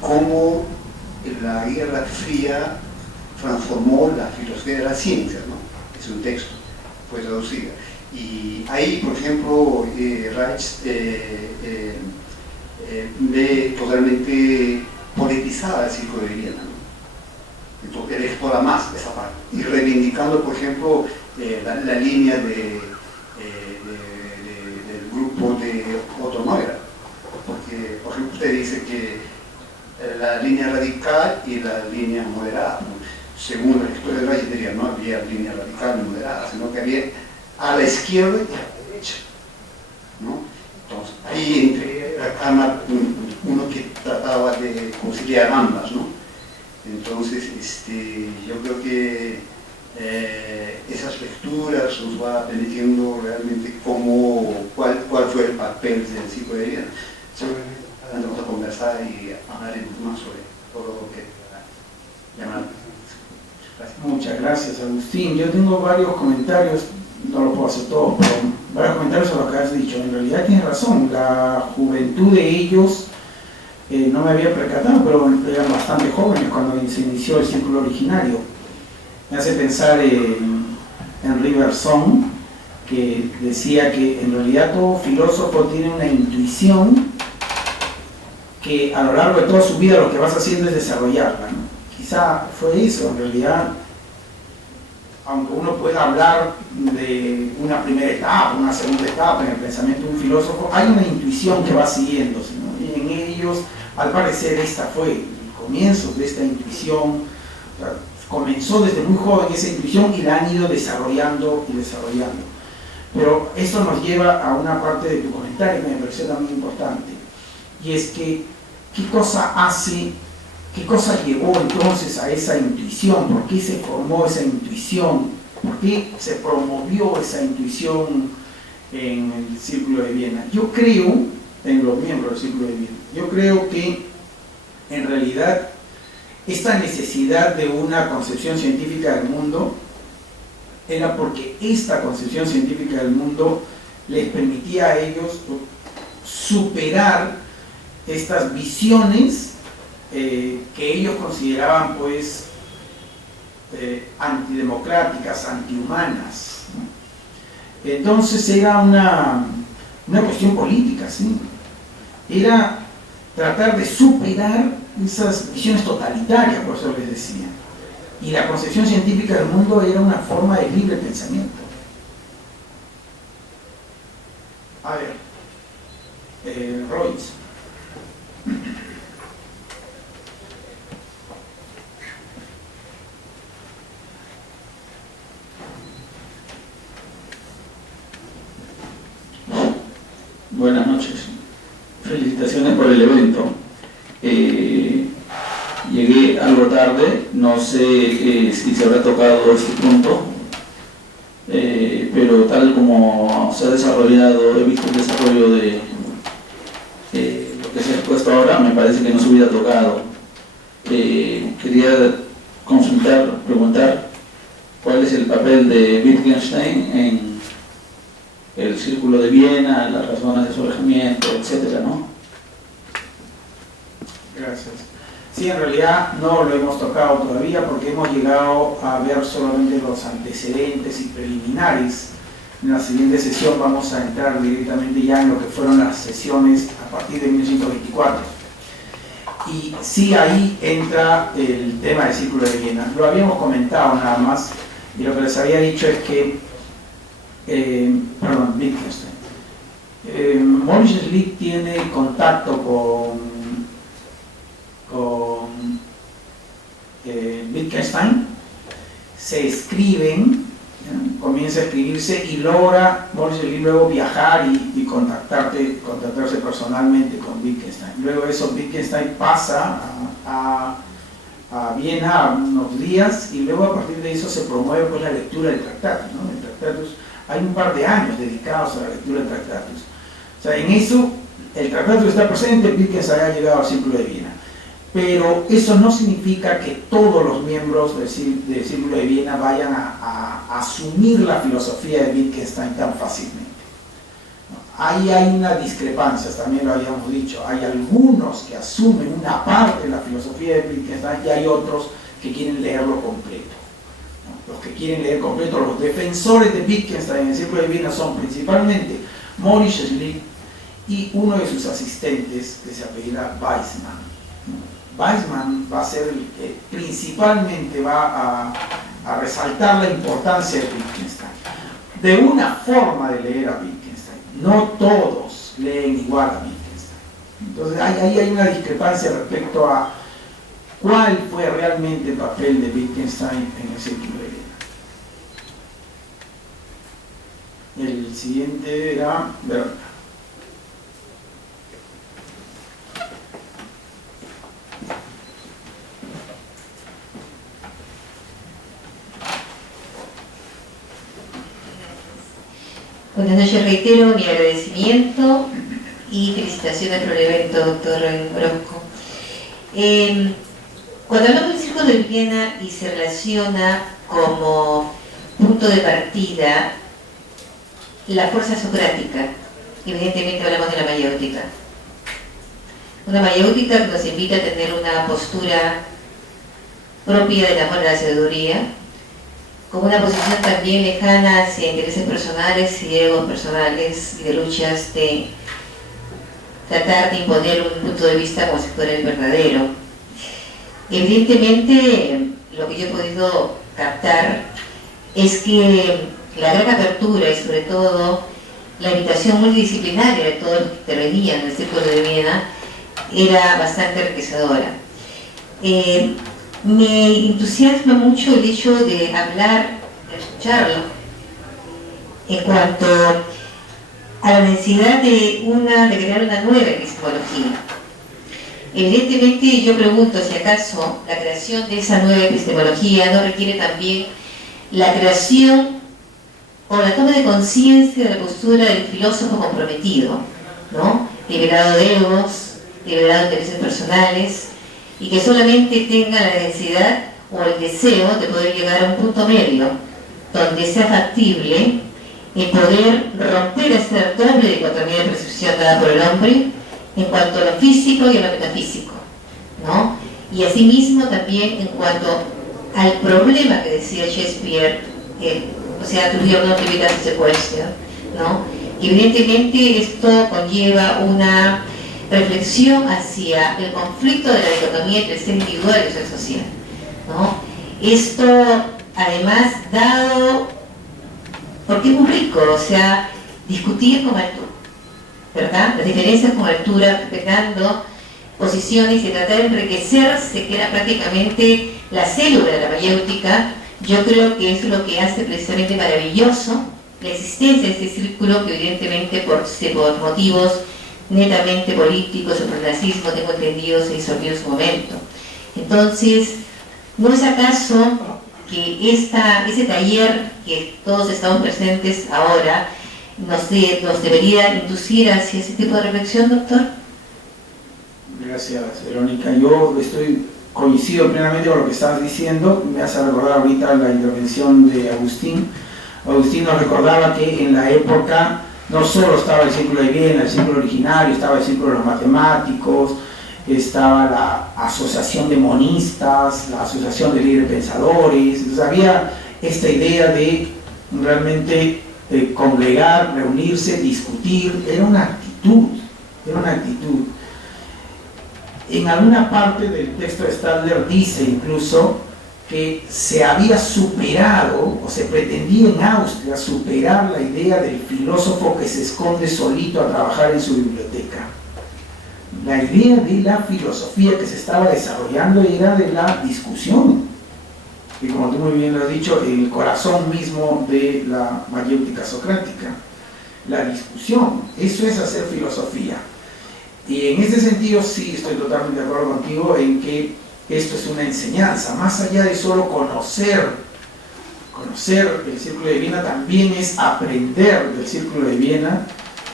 cómo la Guerra Fría transformó la filosofía de la ciencia, ¿no? Es un texto, fue traducida. Y ahí, por ejemplo, Reich ve totalmente politizada el círculo de Viena, ¿no? Entonces él explora más esa parte y reivindicando, por ejemplo, la línea del grupo de Otto Neurath, porque, por ejemplo, usted dice que la línea radical y la línea moderada, ¿no? Según la historia de la Valletería, no había línea radical ni moderada, sino que había a la izquierda y a la derecha, ¿no? Entonces, ahí entre la Cámara, uno que trataba de conciliar ambas, ¿no? Entonces, yo creo que esas lecturas nos va permitiendo realmente cuál fue el papel del ciclo de vida. Seguramente vamos a conversar y hablaremos más sobre todo lo que llaman. Muchas gracias, Agustín. Yo tengo varios comentarios, no los puedo hacer todos, pero varios comentarios sobre lo que has dicho. En realidad tienes razón, la juventud de ellos, no me había percatado, pero eran bastante jóvenes cuando se inició el círculo originario. Me hace pensar en Riverson, que decía que en realidad todo filósofo tiene una intuición que a lo largo de toda su vida lo que vas haciendo es desarrollarla, ¿no? Quizá fue eso, en realidad, aunque uno pueda hablar de una primera etapa, una segunda etapa en el pensamiento de un filósofo, hay una intuición que va siguiéndose, ¿no? Y en ellos, al parecer, esta fue el comienzo de esta intuición. O sea, comenzó desde muy joven esa intuición y la han ido desarrollando y desarrollando. Pero esto nos lleva a una parte de tu comentario que me pareció también importante, y es que ¿qué cosa llevó entonces a esa intuición? ¿Por qué se formó esa intuición? ¿Por qué se promovió esa intuición en el Círculo de Viena? Yo creo, en los miembros del Círculo de Viena, yo creo que en realidad esta necesidad de una concepción científica del mundo era porque esta concepción científica del mundo les permitía a ellos superar estas visiones que ellos consideraban pues antidemocráticas, antihumanas, ¿no? Entonces era una cuestión política, ¿sí? Era tratar de superar esas visiones totalitarias, por eso les decía. Y la concepción científica del mundo era una forma de libre pensamiento. A ver, Royce. Buenas noches. Felicitaciones por el evento. Llegué algo tarde, no sé si se habrá tocado este punto, pero tal como se ha desarrollado, he visto el desarrollo de lo que se ha expuesto ahora, me parece que no se hubiera tocado. Quería preguntar cuál es el papel de Wittgenstein en el Círculo de Viena, las razones de su alejamiento, etcétera, ¿no? Gracias. Sí, en realidad no lo hemos tocado todavía porque hemos llegado a ver solamente los antecedentes y preliminares. En la siguiente sesión vamos a entrar directamente ya en lo que fueron las sesiones a partir de 1924. Y sí, ahí entra el tema del Círculo de Viena. Lo habíamos comentado nada más, y lo que les había dicho es que Wittgenstein. Maurice Schlick tiene contacto con Wittgenstein, se escriben, ¿no? Comienza a escribirse y logra Maurice Schlick luego viajar y contactarse personalmente con Wittgenstein. Luego de eso Wittgenstein pasa a Viena unos días y luego a partir de eso se promueve pues, la lectura del Tractatus, ¿no? El Tractatus, hay un par de años dedicados a la lectura del Tractatus. O sea, en eso el Tractatus está presente, Wittgenstein ha llegado al Círculo de Viena. Pero eso no significa que todos los miembros del Círculo de Viena vayan a asumir la filosofía de Wittgenstein tan fácilmente. Ahí hay una discrepancia, también lo habíamos dicho. Hay algunos que asumen una parte de la filosofía de Wittgenstein y hay otros que quieren leerlo completo. Los que quieren leer completo, los defensores de Wittgenstein en el Círculo de Viena son principalmente Maurice Schlick y uno de sus asistentes que se apellida Weizmann. Weizmann va a ser el que principalmente va a resaltar la importancia de Wittgenstein. De una forma de leer a Wittgenstein. No todos leen igual a Wittgenstein. Entonces ahí hay una discrepancia respecto a cuál fue realmente el papel de Wittgenstein en el Círculo de Viena. El siguiente era Verónica. Buenas noches, reitero mi agradecimiento y felicitaciones por el evento, doctor Orozco. Cuando hablamos del Círculo de Viena y se relaciona como punto de partida la fuerza socrática, evidentemente hablamos de la mayéutica. Una mayéutica que nos invita a tener una postura propia del amor a la sabiduría, con una posición también lejana hacia intereses personales y egos personales y de luchas de tratar de imponer un punto de vista como si fuera el verdadero. Evidentemente, lo que yo he podido captar es que la gran apertura y sobre todo la invitación multidisciplinaria de todos los que intervenían en el Círculo de Viena era bastante enriquecedora. Me entusiasma mucho el hecho de hablar, de escucharlo, en cuanto a la necesidad de crear una nueva epistemología. Evidentemente yo pregunto si acaso la creación de esa nueva epistemología no requiere también la creación o la toma de conciencia de la postura del filósofo comprometido, ¿no? Liberado de egos, liberado de intereses personales, y que solamente tenga la necesidad o el deseo de poder llegar a un punto medio donde sea factible el poder romper esa doble dicotomía de percepción dada por el hombre en cuanto a lo físico y a lo metafísico, ¿no? Y asimismo también en cuanto al problema que decía Shakespeare, o sea, to hear not limit as a question, ¿no? Y evidentemente esto conlleva una reflexión hacia el conflicto de la dicotomía entre el ser individual y el ser social, ¿no? Esto, además, dado, porque es muy rico, o sea, discutir con altura, ¿verdad? Las diferencias con altura, respetando posiciones y tratar de enriquecerse, que era prácticamente la célula de la mayéutica. Yo creo que eso es lo que hace precisamente maravilloso la existencia de este círculo, que evidentemente por motivos netamente políticos o por el nazismo, tengo entendido, se disolvió en su momento. Entonces, ¿no es acaso que ese taller que todos estamos presentes ahora nos debería inducir hacia ese tipo de reflexión, doctor? Gracias, Verónica. Yo coincido plenamente con lo que estabas diciendo. Me hace recordar ahorita la intervención de Agustín. Agustín nos recordaba que en la época no solo estaba el Círculo de Viena, el Círculo originario, estaba el Círculo de los matemáticos, estaba la Asociación de Monistas, la Asociación de Libres Pensadores. Entonces había esta idea de realmente congregar, reunirse, discutir. Era una actitud. En alguna parte del texto de Stadler dice incluso que se había superado, o se pretendía en Austria superar la idea del filósofo que se esconde solito a trabajar en su biblioteca. La idea de la filosofía que se estaba desarrollando era de la discusión, y como tú muy bien lo has dicho, el corazón mismo de la mayéutica socrática, la discusión. Eso es hacer filosofía. Y en ese sentido sí estoy totalmente de acuerdo contigo en que esto es una enseñanza, más allá de solo conocer el Círculo de Viena, también es aprender del Círculo de Viena,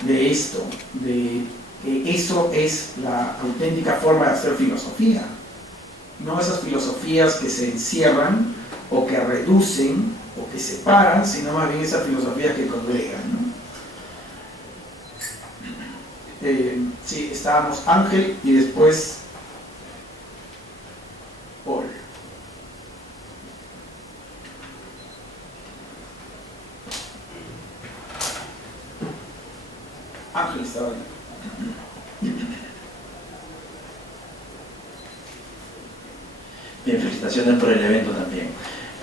de esto, de que eso es la auténtica forma de hacer filosofía, no esas filosofías que se encierran o que reducen o que separan, sino más bien esas filosofías que congregan, ¿no? Sí, estábamos Ángel y después Paul. Ángel estaba ahí. Bien, felicitaciones por el evento también.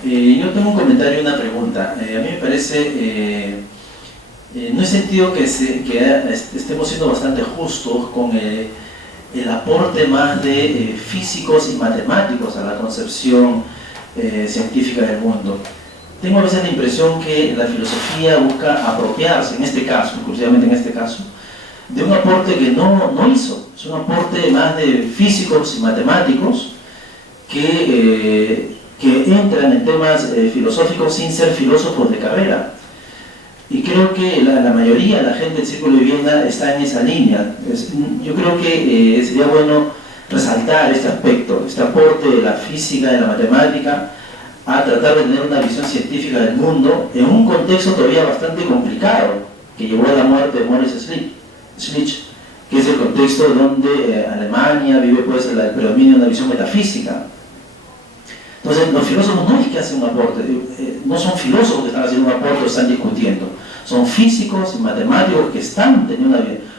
Yo tengo un comentario y una pregunta. A mí me parece, no he sentido que estemos siendo bastante justos con el aporte más de físicos y matemáticos a la concepción científica del mundo. Tengo a veces la impresión que la filosofía busca apropiarse, en este caso, exclusivamente en este caso, de un aporte que no hizo. Es un aporte más de físicos y matemáticos que entran en temas filosóficos sin ser filósofos de carrera. Y creo que la mayoría de la gente del Círculo de Viena está en esa línea. Yo creo que sería bueno resaltar este aspecto, este aporte de la física, de la matemática, a tratar de tener una visión científica del mundo en un contexto todavía bastante complicado, que llevó a la muerte de Maurice Schlick, que es el contexto donde Alemania vive pues el predominio de una visión metafísica. Entonces, los filósofos no es que hacen un aporte, no son filósofos que están haciendo un aporte o están discutiendo, son físicos y matemáticos que están teniendo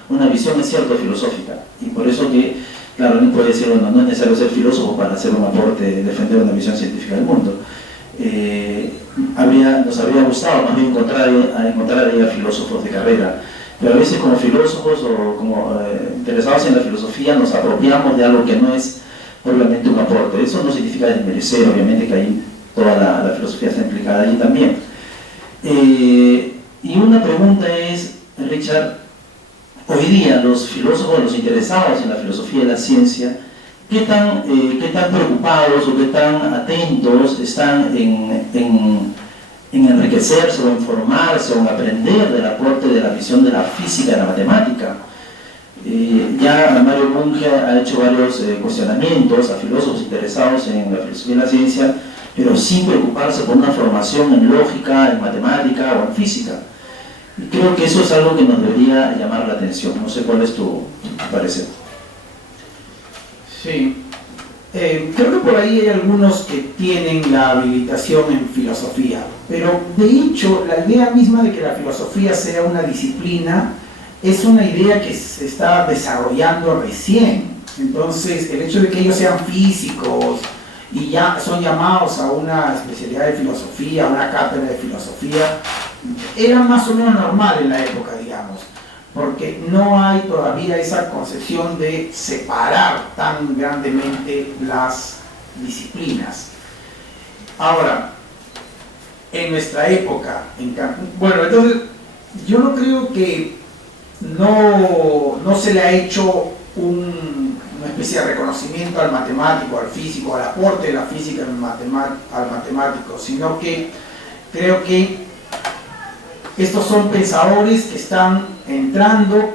una visión, es cierto, filosófica. Y por eso que, claro, no puede decir, bueno, no es necesario ser filósofo para hacer un aporte, defender una visión científica del mundo. Nos habría gustado más bien encontrar ahí a filósofos de carrera, pero a veces como filósofos o como interesados en la filosofía nos apropiamos de algo que no es probablemente un aporte. Eso no significa desmerecer, obviamente, que ahí toda la filosofía está implicada allí también. Y una pregunta es, Richard, hoy día los filósofos, los interesados en la filosofía y la ciencia, ¿qué tan preocupados o qué tan atentos están en enriquecerse o en formarse o en aprender del aporte de la visión de la física y de la matemática? Ya Mario Bunge ha hecho varios cuestionamientos a filósofos interesados en la filosofía y la ciencia, pero sin preocuparse por una formación en lógica, en matemática o en física. Y creo que eso es algo que nos debería llamar la atención. No sé cuál es tu parecer. Sí, creo que por ahí hay algunos que tienen la habilitación en filosofía, pero de hecho la idea misma de que la filosofía sea una disciplina es una idea que se está desarrollando recién. Entonces, el hecho de que ellos sean físicos y ya son llamados a una especialidad de filosofía, a una cátedra de filosofía, era más o menos normal en la época, digamos, porque no hay todavía esa concepción de separar tan grandemente las disciplinas. Una en nuestra época, bueno, entonces yo no creo que no se le ha hecho una especie de reconocimiento al matemático, al físico, al aporte de la física al matemático, sino que creo que estos son pensadores que están entrando,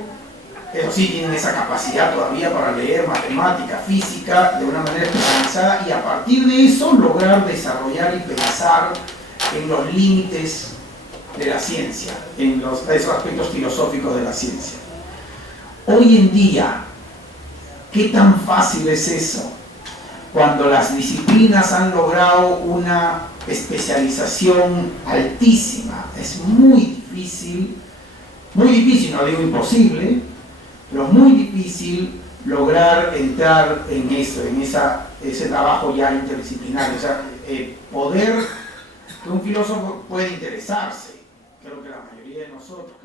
eso sí, tienen esa capacidad todavía para leer matemática, física de una manera especializada y a partir de eso lograr desarrollar y pensar en los límites de la ciencia, en esos aspectos filosóficos de la ciencia. Hoy en día, ¿qué tan fácil es eso? Cuando las disciplinas han logrado una especialización altísima, es muy difícil, no digo imposible, pero muy difícil lograr entrar en eso, en ese trabajo ya interdisciplinario, o sea, poder que un filósofo puede interesarse, creo que la mayoría de nosotros